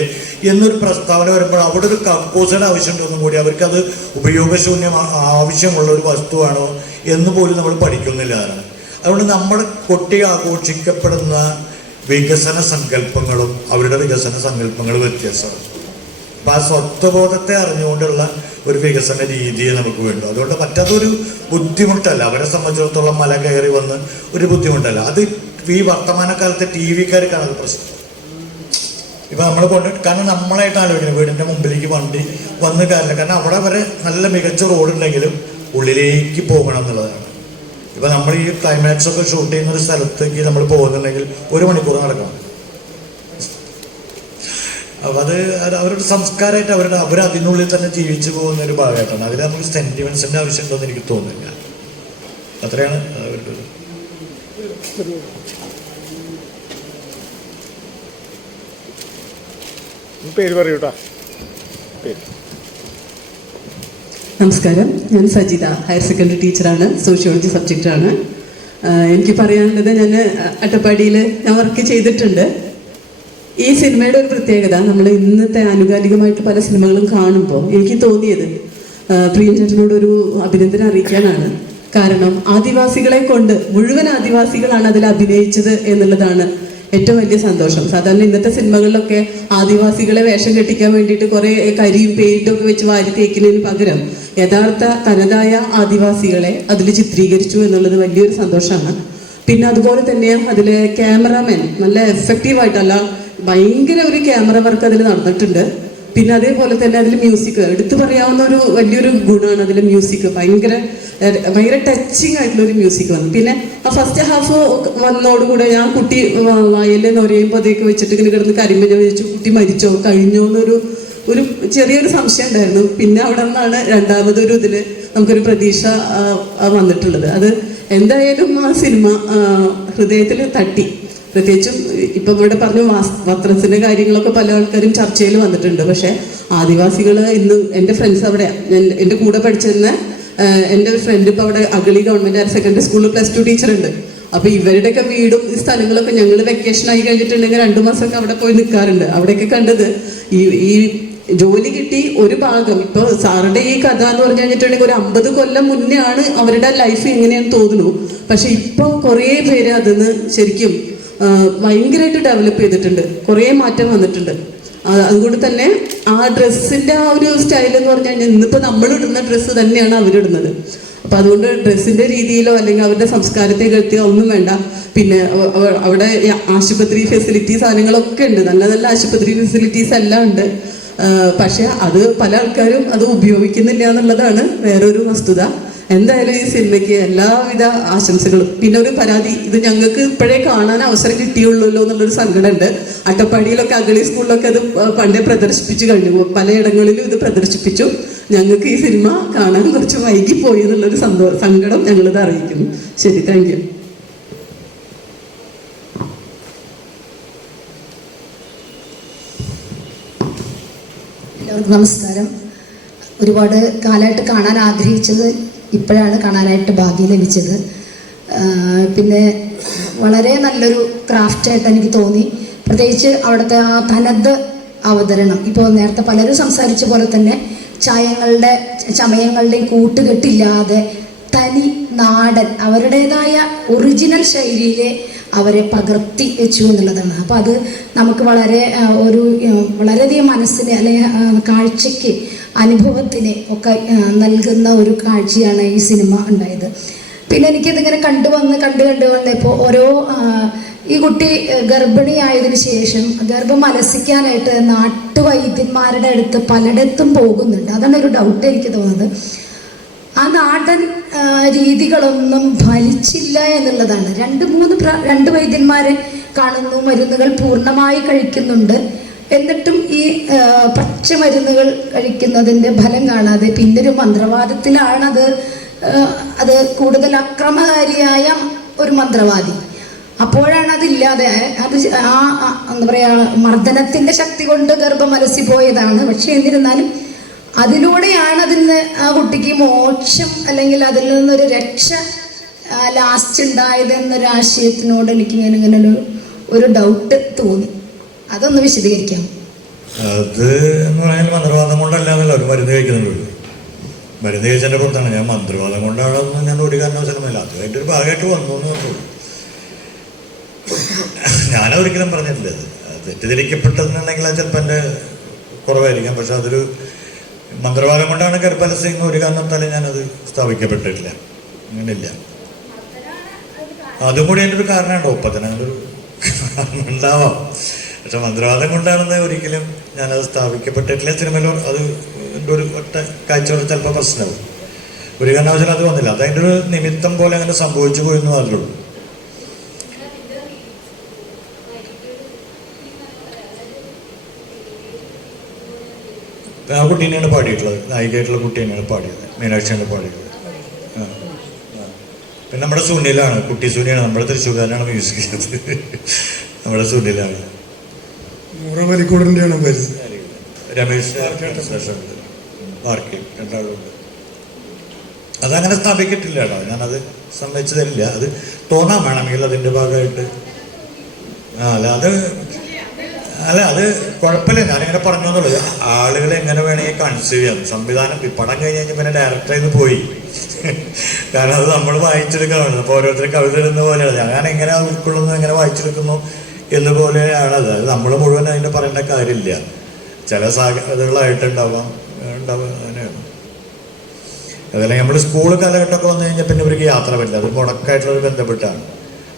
എന്നൊരു പ്രസ്താവന വരുമ്പോൾ അവിടെ ഒരു കക്കൂസിൻ്റെ ആവശ്യമുണ്ടെന്നും കൂടി അവർക്കത് ഉപയോഗശൂന്യം ആവശ്യമുള്ള ഒരു വസ്തുവാണോ എന്ന് പോലും നമ്മൾ പഠിക്കുന്നില്ല. അതുകൊണ്ട് നമ്മുടെ കൊട്ടി ആഘോഷിക്കപ്പെടുന്ന വികസന സങ്കല്പങ്ങളും അവരുടെ വികസന സങ്കല്പങ്ങളും വ്യത്യാസമാണ്. അപ്പം ആ സ്വത്വബോധത്തെ അറിഞ്ഞുകൊണ്ടുള്ള ഒരു വികസന രീതിയെ നമുക്ക് വേണ്ടു. അതുകൊണ്ട് മറ്റതൊരു ബുദ്ധിമുട്ടല്ല, അവരെ സംബന്ധിച്ചിടത്തോളം മല കയറി വന്ന് ഒരു ബുദ്ധിമുട്ടല്ല. അത് ഈ വർത്തമാനകാലത്തെ TV-ക്കാർക്കാണ് അത് പ്രശ്നം. ഇപ്പം നമ്മൾ കാരണം നമ്മളായിട്ട് ആലോചിക്കണം, വീടിൻ്റെ മുമ്പിലേക്ക് വണ്ടി വന്ന് കാര്യമില്ല. കാരണം അവിടെ വരെ നല്ല മികച്ച റോഡുണ്ടെങ്കിലും ഉള്ളിലേക്ക് പോകണം എന്നുള്ളതാണ്. ഇപ്പം നമ്മൾ ഈ ക്ലൈമാക്സ് ഒക്കെ ഷൂട്ട് ചെയ്യുന്ന ഒരു സ്ഥലത്തേക്ക് നമ്മൾ പോകുന്നുണ്ടെങ്കിൽ 1 മണിക്കൂർ നടക്കണം. അപ്പം അത് അവരുടെ സംസ്കാരമായിട്ട് അവർ അതിനുള്ളിൽ തന്നെ ജീവിച്ചു പോകുന്ന ഒരു ഭാഗമായിട്ടാണ്. അതിൽ നമുക്ക് സെൻറ്റിമെൻസിൻ്റെ ആവശ്യമുണ്ടോയെന്ന് എനിക്ക് തോന്നുന്നില്ല. അത്രയാണ് അവരുടെ പേര് പറയൂട്ടാ. നമസ്കാരം, ഞാൻ സജിത, ഹയർ സെക്കൻഡറി ടീച്ചറാണ്, സോഷ്യോളജി സബ്ജക്റ്റാണ്. എനിക്ക് പറയാനുള്ളത്, ഞാൻ അട്ടപ്പാടിയിൽ ഞാൻ വർക്ക് ചെയ്തിട്ടുണ്ട്. ഈ സിനിമയുടെ ഒരു പ്രത്യേകത, നമ്മൾ ഇന്നത്തെ ആനുകാലികമായിട്ട് പല സിനിമകളും കാണുമ്പോൾ എനിക്ക് തോന്നിയത് പ്രിയചേട്ടനോടൊരു അഭിനന്ദനം അറിയിക്കാനാണ്. കാരണം ആദിവാസികളെ കൊണ്ട്, മുഴുവൻ ആദിവാസികളാണ് അതിൽ അഭിനയിച്ചത് എന്നുള്ളതാണ് ഏറ്റവും വലിയ സന്തോഷം. സാധാരണ ഇന്നത്തെ സിനിമകളിലൊക്കെ ആദിവാസികളെ വേഷം കെട്ടിക്കാൻ വേണ്ടിയിട്ട് കുറേ കരിയും പെയിന്റും ഒക്കെ വെച്ച് വാരി തേക്കുന്നതിന് പകരം യഥാർത്ഥ തനതായ ആദിവാസികളെ അതിൽ ചിത്രീകരിച്ചു എന്നുള്ളത് വലിയൊരു സന്തോഷമാണ്. പിന്നെ അതുപോലെ തന്നെ അതിലെ ക്യാമറാമാൻ നല്ല എഫക്റ്റീവായിട്ടല്ല, ഭയങ്കര ഒരു ക്യാമറ വർക്ക് അതിൽ നടന്നിട്ടുണ്ട്. പിന്നെ അതേപോലെ തന്നെ അതിൽ മ്യൂസിക് എടുത്തു പറയാവുന്ന ഒരു വലിയൊരു ഗുണമാണ് അതിലെ മ്യൂസിക്. ഭയങ്കര ടച്ചിങ് ആയിട്ടുള്ള ഒരു മ്യൂസിക് വന്നു. പിന്നെ ആ ഫസ്റ്റ് ഹാഫ് വന്നതോടുകൂടെ ഞാൻ കുട്ടി വയലിൽ നൊരയുമ്പോൾ അതൊക്കെ വെച്ചിട്ട് ഇങ്ങനെ കിടന്ന് കരിമ്പ് ഞാൻ വിചാരിച്ചു കുട്ടി മരിച്ചോ കഴിഞ്ഞോ എന്നൊരു ചെറിയൊരു സംശയം ഉണ്ടായിരുന്നു. പിന്നെ അവിടെ നിന്നാണ് രണ്ടാമതൊരു ഇതിൽ നമുക്കൊരു പ്രതീക്ഷ വന്നിട്ടുള്ളത്. അത് എന്തായാലും ആ സിനിമ ഹൃദയത്തിൽ തട്ടി. പ്രത്യേകിച്ചും ഇപ്പം ഇവിടെ പറഞ്ഞു വസ്ത്രത്തിൻ്റെ കാര്യങ്ങളൊക്കെ പല ആൾക്കാരും ചർച്ചയിൽ വന്നിട്ടുണ്ട്. പക്ഷേ ആദിവാസികൾ ഇന്ന് എൻ്റെ ഫ്രണ്ട്സ് അവിടെ, എൻ്റെ കൂടെ പഠിച്ചിരുന്ന എൻ്റെ ഒരു ഫ്രണ്ട് ഇപ്പോൾ അവിടെ അഗളി ഗവൺമെൻറ് ഹയർ സെക്കൻഡറി സ്കൂളിൽ +2 ടീച്ചറുണ്ട്. അപ്പോൾ ഇവരുടെയൊക്കെ വീടും ഈ സ്ഥലങ്ങളൊക്കെ ഞങ്ങൾ വെക്കേഷൻ ആയി കഴിഞ്ഞിട്ടുണ്ടെങ്കിൽ 2 മാസമൊക്കെ അവിടെ പോയി നിൽക്കാറുണ്ട്. അവിടെയൊക്കെ കണ്ടത് ഈ ജോലി കിട്ടി ഒരു ഭാഗം. ഇപ്പോൾ സാറുടെ ഈ കഥ എന്ന് പറഞ്ഞു കഴിഞ്ഞിട്ടുണ്ടെങ്കിൽ ഒരു 50 കൊല്ലം മുന്നേ ആണ് അവരുടെ ലൈഫ് എങ്ങനെയാണെന്ന് തോന്നുന്നു. പക്ഷെ ഇപ്പോൾ കുറേ പേര് അതിന്ന് ശരിക്കും ഭയങ്കരമായിട്ട് ഡെവലപ്പ് ചെയ്തിട്ടുണ്ട്, കുറേ മാറ്റം വന്നിട്ടുണ്ട്. അതുകൊണ്ട് തന്നെ ആ ഡ്രസ്സിൻ്റെ ആ ഒരു സ്റ്റൈൽ എന്ന് പറഞ്ഞു കഴിഞ്ഞാൽ ഇന്നിപ്പോൾ നമ്മൾ ഇടുന്ന ഡ്രസ്സ് തന്നെയാണ് അവരിടുന്നത്. അപ്പം അതുകൊണ്ട് ഡ്രസ്സിൻ്റെ രീതിയിലോ അല്ലെങ്കിൽ അവരുടെ സംസ്കാരത്തെ കെടുത്തിയോ ഒന്നും വേണ്ട. പിന്നെ അവിടെ ആശുപത്രി ഫെസിലിറ്റീസ് സാധനങ്ങളൊക്കെ ഉണ്ട്, നല്ല നല്ല ആശുപത്രി ഫെസിലിറ്റീസ് എല്ലാം ഉണ്ട്. പക്ഷെ അത് പല ആൾക്കാരും അത് ഉപയോഗിക്കുന്നില്ല എന്നുള്ളതാണ് വേറൊരു വസ്തുത. എന്തായാലും ഈ സിനിമയ്ക്ക് എല്ലാവിധ ആശംസകളും. പിന്നെ ഒരു പരാതി, ഇത് ഞങ്ങൾക്ക് ഇപ്പോഴേ കാണാൻ അവസരം കിട്ടിയുള്ളൂ എന്നുള്ളൊരു സങ്കടമുണ്ട്. അട്ടപ്പാടിയിലൊക്കെ അഗളി സ്കൂളിലൊക്കെ അത് പണ്ടേ പ്രദർശിപ്പിച്ചു കഴിഞ്ഞു, പലയിടങ്ങളിലും ഇത് പ്രദർശിപ്പിച്ചു. ഞങ്ങൾക്ക് ഈ സിനിമ കാണാൻ കുറച്ച് വൈകിപ്പോയി എന്നുള്ളൊരു സങ്കടം ഞങ്ങളിത് അറിയിക്കുന്നു. ശരി, താങ്ക് യു. എല്ലാവർക്കും നമസ്കാരം. ഒരുപാട് കാലമായിട്ട് കാണാൻ ആഗ്രഹിച്ചത് ഇപ്പോഴാണ് കാണാനായിട്ട് ഭാഗ്യം ലഭിച്ചത്. പിന്നെ വളരെ നല്ലൊരു ക്രാഫ്റ്റായിട്ട് എനിക്ക് തോന്നി. പ്രത്യേകിച്ച് അവിടുത്തെ ആ തനത് അവതരണം, ഇപ്പോൾ നേരത്തെ പലരും സംസാരിച്ച പോലെ തന്നെ ചമയങ്ങളുടെയും കൂട്ടുകെട്ടില്ലാതെ തനി നാടൻ അവരുടേതായ ഒറിജിനൽ ശൈലിയിലെ അവരെ പകർത്തി വെച്ചു എന്നുള്ളതാണ്. അപ്പോൾ അത് നമുക്ക് വളരെയധികം മനസ്സിന് അല്ലെങ്കിൽ കാഴ്ചയ്ക്ക് അനുഭവത്തിന് ഒക്കെ നൽകുന്ന ഒരു കാഴ്ചയാണ് ഈ സിനിമ ഉണ്ടായത്. പിന്നെ എനിക്കിതിങ്ങനെ കണ്ടു വന്നപ്പോൾ ഈ കുട്ടി ഗർഭിണിയായതിനു ശേഷം ഗർഭം അലസിക്കാനായിട്ട് നാട്ടുവൈദ്യന്മാരുടെ അടുത്ത് പലയിടത്തും പോകുന്നുണ്ട്. അതാണ് ഒരു ഡൗട്ട് എനിക്ക് തോന്നുന്നത്. ആ നാടൻ രീതികളൊന്നും ഫലിച്ചില്ല എന്നുള്ളതാണ്. രണ്ട് വൈദ്യന്മാരെ കാണുന്നു, മരുന്നുകൾ പൂർണ്ണമായി കഴിക്കുന്നുണ്ട്. എന്നിട്ടും ഈ പച്ചമരുന്നുകൾ കഴിക്കുന്നതിൻ്റെ ഫലം കാണാതെ പിന്നൊരു മന്ത്രവാദത്തിലാണ് അത് കൂടുതൽ അക്രമകാരിയായ ഒരു മന്ത്രവാദി. അപ്പോഴാണ് അതില്ലാതെ എന്താ പറയുക, മർദ്ദനത്തിൻ്റെ ശക്തി കൊണ്ട് ഗർഭം അലസിപ്പോയതാണ്. പക്ഷെ എന്നിരുന്നാലും അതിലൂടെയാണ് ആ കുട്ടിക്ക് മോക്ഷം അല്ലെങ്കിൽ അതിൽ നിന്നൊരു രക്ഷ ലാസ്റ്റ് ഉണ്ടായതെന്നൊരു ആശയത്തിനോട് എനിക്കിങ്ങനെ ഒരു ഡൗട്ട് തോന്നി. അതൊന്ന് വിശദീകരിക്കാം. അത് എന്ന് പറഞ്ഞാൽ മന്ത്രവാദം കൊണ്ടല്ലാന്നല്ലോ ഒരു മരുന്ന് കഴിക്കുന്നുള്ളൂ. മരുന്ന് കഴിച്ചതിൻ്റെ പുറത്താണ്. ഞാൻ മന്ത്രവാദം കൊണ്ടാണെന്ന് ഞാൻ ഒരു കാരണവശാലുമില്ല, അതുമായിട്ടൊരു ഭാഗമായിട്ട് വന്നു എന്ന് പറഞ്ഞുള്ളൂ. ഞാനൊരിക്കലും പറഞ്ഞിട്ടില്ല. അത് തെറ്റിദ്ധരിക്കപ്പെട്ടതെന്നുണ്ടെങ്കിൽ അത് ചിലപ്പോൾ എൻ്റെ കുറവായിരിക്കാം. പക്ഷെ അതൊരു മന്ത്രവാദം കൊണ്ടാണ് ഗർഭലസിംഗ് ഒരു കാരണത്താലും ഞാനത് സ്ഥാപിക്കപ്പെട്ടിട്ടില്ല. അങ്ങനെയില്ല. അതും കൂടി എൻ്റെ ഒരു കാരണമുണ്ടോ, ഒപ്പത്തിന് അങ്ങനൊരു ഉണ്ടാവാം. പക്ഷെ മന്ത്രവാദം കൊണ്ടാണെന്ന് ഒരിക്കലും ഞാനത് സ്ഥാപിക്കപ്പെട്ടിട്ടില്ല. സിനിമയിലോ അത് എൻ്റെ ഒരു ഒറ്റ കാഴ്ചയോടെ ചിലപ്പോൾ പ്രശ്നമാവും. ഒരു കാരണവശാലും അത് വന്നില്ല. അതതിൻ്റെ ഒരു നിമിത്തം പോലെ അങ്ങനെ സംഭവിച്ചു പോയെന്ന് മാത്രമേ ഉള്ളൂ. ആ കുട്ടി തന്നെയാണ് പാടിയിട്ടുള്ളത്, നായികയായിട്ടുള്ള കുട്ടി തന്നെയാണ് പാടിയത്, മീനാക്ഷിയാണ് പാടിയിട്ടുള്ളത്. പിന്നെ നമ്മുടെ സുനിലാണ്, കുട്ടി സുനിയാണ്, നമ്മുടെ തൃശ്ശൂർക്കാരനാണ് മ്യൂസിക് ചെയ്തത്. നമ്മുടെ സുനിലാണ്. രമേശ് മാർക്കി രണ്ടാളുണ്ട്. അതങ്ങനെ സ്ഥാപിക്കത്തില്ല കേട്ടോ, ഞാനത് സമ്മതിച്ചു തരില്ല. അത് തോന്നാൻ വേണമെങ്കിൽ അതിൻ്റെ ഭാഗമായിട്ട് അത് കുഴപ്പമില്ല. ഞാനിങ്ങനെ പറഞ്ഞു എന്നുള്ളത്. ആളുകൾ എങ്ങനെ വേണമെങ്കിൽ കൺസീവ് ചെയ്യാം. സംവിധാനം പടം കഴിഞ്ഞ് കഴിഞ്ഞാൽ പിന്നെ ഡയറക്ടറായി പോയി. കാരണം അത് നമ്മൾ വായിച്ചെടുക്കാറുണ്ട്. അപ്പോൾ ഓരോരുത്തർ കവിത ഇടുന്ന പോലെയാണ്. ഞാൻ എങ്ങനെ ഉൾക്കൊള്ളുന്നു, എങ്ങനെ വായിച്ചെടുക്കുന്നു എന്നുപോലെയാണ് അത്. നമ്മൾ മുഴുവൻ അതിൻ്റെ പറയേണ്ട കാര്യമില്ല. ചില സാധ്യതകളായിട്ടുണ്ടാവാം അങ്ങനെയാണ്. അതല്ലെങ്കിൽ നമ്മൾ സ്കൂൾ കാലഘട്ടമൊക്കെ വന്നു കഴിഞ്ഞാൽ പിന്നെ ഇവർക്ക് യാത്ര പറ്റില്ല. അത് മുടക്കായിട്ടുള്ളൊരു ബന്ധപ്പെട്ടാണ്.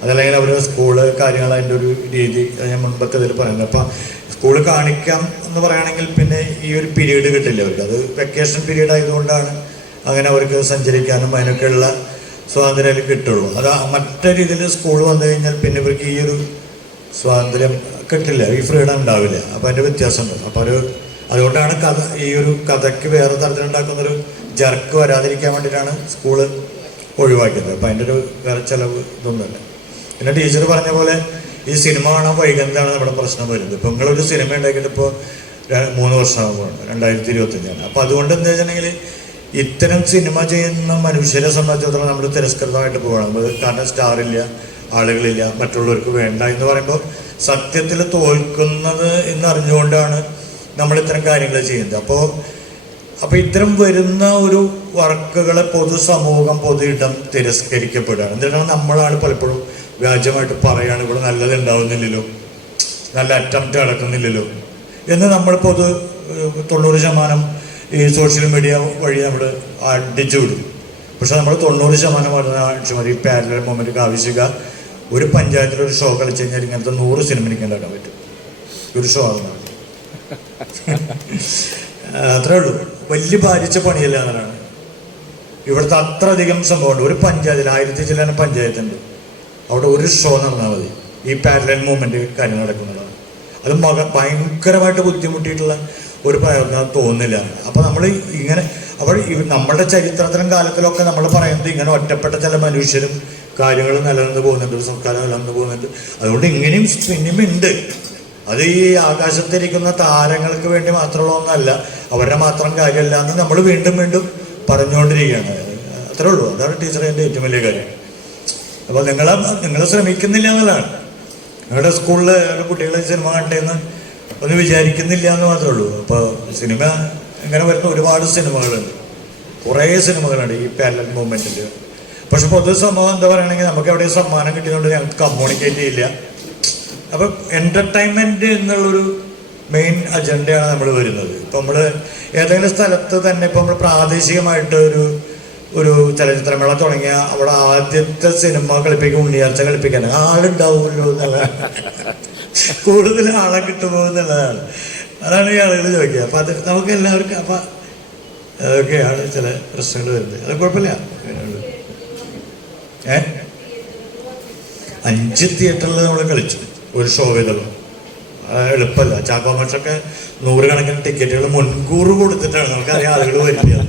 അതല്ലെങ്കിൽ അവർ സ്കൂള് കാര്യങ്ങൾ അതിൻ്റെ ഒരു രീതി ഞാൻ മുൻപത്തെ ഇതിൽ പറയുന്നത്. അപ്പം സ്കൂള് കാണിക്കാം എന്ന് പറയുകയാണെങ്കിൽ പിന്നെ ഈ ഒരു പീരീഡ് കിട്ടില്ല അവർക്ക്. അത് വെക്കേഷൻ പീരീഡ് ആയതുകൊണ്ടാണ് അങ്ങനെ അവർക്ക് സഞ്ചരിക്കാനും അതിനൊക്കെയുള്ള സ്വാതന്ത്ര്യം കിട്ടുള്ളൂ. അത് മറ്റേ രീതിയിൽ സ്കൂൾ വന്നു കഴിഞ്ഞാൽ പിന്നെ ഇവർക്ക് ഈ ഒരു സ്വാതന്ത്ര്യം കിട്ടില്ല, ഈ ഫ്രീഡം ഉണ്ടാവില്ല. അപ്പോൾ അതിൻ്റെ വ്യത്യാസമുണ്ട്. അപ്പോൾ അതുകൊണ്ടാണ് ഈ ഒരു കഥയ്ക്ക് വേറെ തരത്തിലുണ്ടാക്കുന്നൊരു ജർക്ക് വരാതിരിക്കാൻ വേണ്ടിയിട്ടാണ് സ്കൂള് ഒഴിവാക്കിയത്. അപ്പം അതിൻ്റെ ഒരു വേറെ ചിലവ് ഇതൊന്നുമില്ല. പിന്നെ ടീച്ചർ പറഞ്ഞ പോലെ ഈ സിനിമ കാണാൻ വൈകുന്നതാണ് നമ്മുടെ പ്രശ്നം വരുന്നത്. ഇപ്പം നിങ്ങളൊരു സിനിമ ഉണ്ടാക്കിയിട്ട് ഇപ്പോൾ 3 വർഷമാകുമ്പോഴാണ് 2025. അപ്പോൾ അതുകൊണ്ട് എന്താ വെച്ചിട്ടുണ്ടെങ്കിൽ ഇത്തരം സിനിമ ചെയ്യുന്ന മനുഷ്യരെ സംബന്ധിച്ചിടത്തോളം നമ്മൾ തിരസ്കൃതമായിട്ട് പോകണം. കാരണം സ്റ്റാറില്ല, ആളുകളില്ല, മറ്റുള്ളവർക്ക് വേണ്ട എന്ന് പറയുമ്പോൾ സത്യത്തിൽ തോൽക്കുന്നത് എന്നറിഞ്ഞുകൊണ്ടാണ് നമ്മൾ ഇത്തരം കാര്യങ്ങൾ ചെയ്യുന്നത്. അപ്പോൾ ഇത്തരം വരുന്ന ഒരു വർക്കുകളെ പൊതുസമൂഹം പൊതുയിടം തിരസ്കരിക്കപ്പെടുകയാണ്. എന്തിനാണ് നമ്മളാണ് പലപ്പോഴും വ്യാജമായിട്ട് പറയുകയാണ് ഇവിടെ നല്ലത് ഉണ്ടാവുന്നില്ലല്ലോ, നല്ല അറ്റംപ്റ്റ് നടക്കുന്നില്ലല്ലോ എന്ന് നമ്മൾ 90% ഈ സോഷ്യൽ മീഡിയ വഴി നമ്മൾ അടിച്ചു വിടും. പക്ഷെ നമ്മൾ 90% അടിച്ചുമതി പാരലൽ മൂവ്മെൻറ്റ് ആവശ്യമില്ല. ഒരു പഞ്ചായത്തിലൊരു ഷോ കളിച്ചു കഴിഞ്ഞാൽ ഇങ്ങനത്തെ 100 സിനിമ എനിക്ക് ഉണ്ടാക്കാൻ പറ്റും. ഒരു ഷോ ആകുന്ന അത്രേ ഉള്ളൂ. വലിയ ഭാരിച്ച പണിയല്ല എന്നാണ് ഇവിടുത്തെ അത്രയധികം സംഭവമുണ്ട്. ഒരു പഞ്ചായത്തിൽ 1000 ചില്ലാനം പഞ്ചായത്തുണ്ട്. അവിടെ ഒരു ഷോ നടന്നാൽ മതി ഈ പാരലൽ മൂവ്മെൻറ്റ് കാര്യം നടക്കുന്നതാണ്. അത് ഭയങ്കരമായിട്ട് ബുദ്ധിമുട്ടിയിട്ടുള്ള ഒരു പ്രയോജനം തോന്നുന്നില്ല. അപ്പോൾ നമ്മൾ ഇങ്ങനെ അവിടെ നമ്മളുടെ ചരിത്രത്തിലും കാലത്തിലൊക്കെ നമ്മൾ പറയുന്നത് ഇങ്ങനെ ഒറ്റപ്പെട്ട ചില മനുഷ്യരും കാര്യങ്ങൾ നിലനിന്ന് പോകുന്നുണ്ട്, സംസ്കാരം നിലനിന്ന് പോകുന്നുണ്ട്. അതുകൊണ്ട് ഇങ്ങനെയും സിനിമയുണ്ട്. അത് ഈ ആകാശത്തിരിക്കുന്ന താരങ്ങൾക്ക് വേണ്ടി മാത്രമുള്ള ഒന്നല്ല, അവരുടെ മാത്രം കാര്യമല്ല എന്ന് നമ്മൾ വീണ്ടും വീണ്ടും പറഞ്ഞുകൊണ്ടിരിക്കുകയാണ്. അത്രേ ഉള്ളൂ. അതാണ് ടീച്ചറെ എൻ്റെ ഏറ്റവും വലിയ കാര്യം. അപ്പോൾ നിങ്ങൾ ശ്രമിക്കുന്നില്ല എന്നുള്ളതാണ്. നിങ്ങളുടെ സ്കൂളിൽ കുട്ടികളെ സിനിമ കണ്ടേന്ന് ഒന്ന് വിചാരിക്കുന്നില്ല എന്ന് മാത്രമേ ഉള്ളൂ. അപ്പോൾ സിനിമ ഇങ്ങനെ വരുന്ന ഒരുപാട് സിനിമകളുണ്ട്, കുറേ സിനിമകളുണ്ട് ഈ പാരലൽ മൂവ്മെൻറ്റിൽ. പക്ഷെ പൊതുസമൂഹം എന്താ പറയുകയാണെങ്കിൽ നമുക്ക് എവിടെയും സമ്മാനം കിട്ടിയതുകൊണ്ട് ഞങ്ങൾക്ക് കമ്മ്യൂണിക്കേറ്റ് ചെയ്യില്ല. അപ്പം എൻ്റർടൈൻമെൻറ്റ് എന്നുള്ളൊരു മെയിൻ അജണ്ടയാണ് നമ്മൾ വരുന്നത്. ഇപ്പം നമ്മൾ ഏതെങ്കിലും സ്ഥലത്ത് തന്നെ ഇപ്പം നമ്മൾ പ്രാദേശികമായിട്ട് ഒരു ചലച്ചിത്രമേള തുടങ്ങിയ അവിടെ ആദ്യത്തെ സിനിമ കളിപ്പിക്കും, ഉണ്ണിയാർച്ച കളിപ്പിക്കാൻ ആളുണ്ടാവുമല്ലോ എന്നുള്ള കൂടുതൽ ആളെ കിട്ടുമോ എന്നുള്ളതാണ്. അതാണ് ഈ ആളുകൾ ചോദിക്കുക. അപ്പം അത് നമുക്ക് എല്ലാവർക്കും അപ്പം അതൊക്കെയാണ് ചില പ്രശ്നങ്ങൾ വരുന്നത്. അത് കുഴപ്പമില്ല. 5 തിയേറ്ററിൽ നമ്മൾ കളിച്ചു ഒരു ഷോ ചെയ്തല്ലോ. എളുപ്പമല്ല. ചാക്കോ മാഷൊക്കെ 100 കണക്കിന് ടിക്കറ്റുകൾ മുൻകൂർ കൊടുത്തിട്ടാണ് നമുക്കറിയാം ആളുകൾ വരുന്നത്.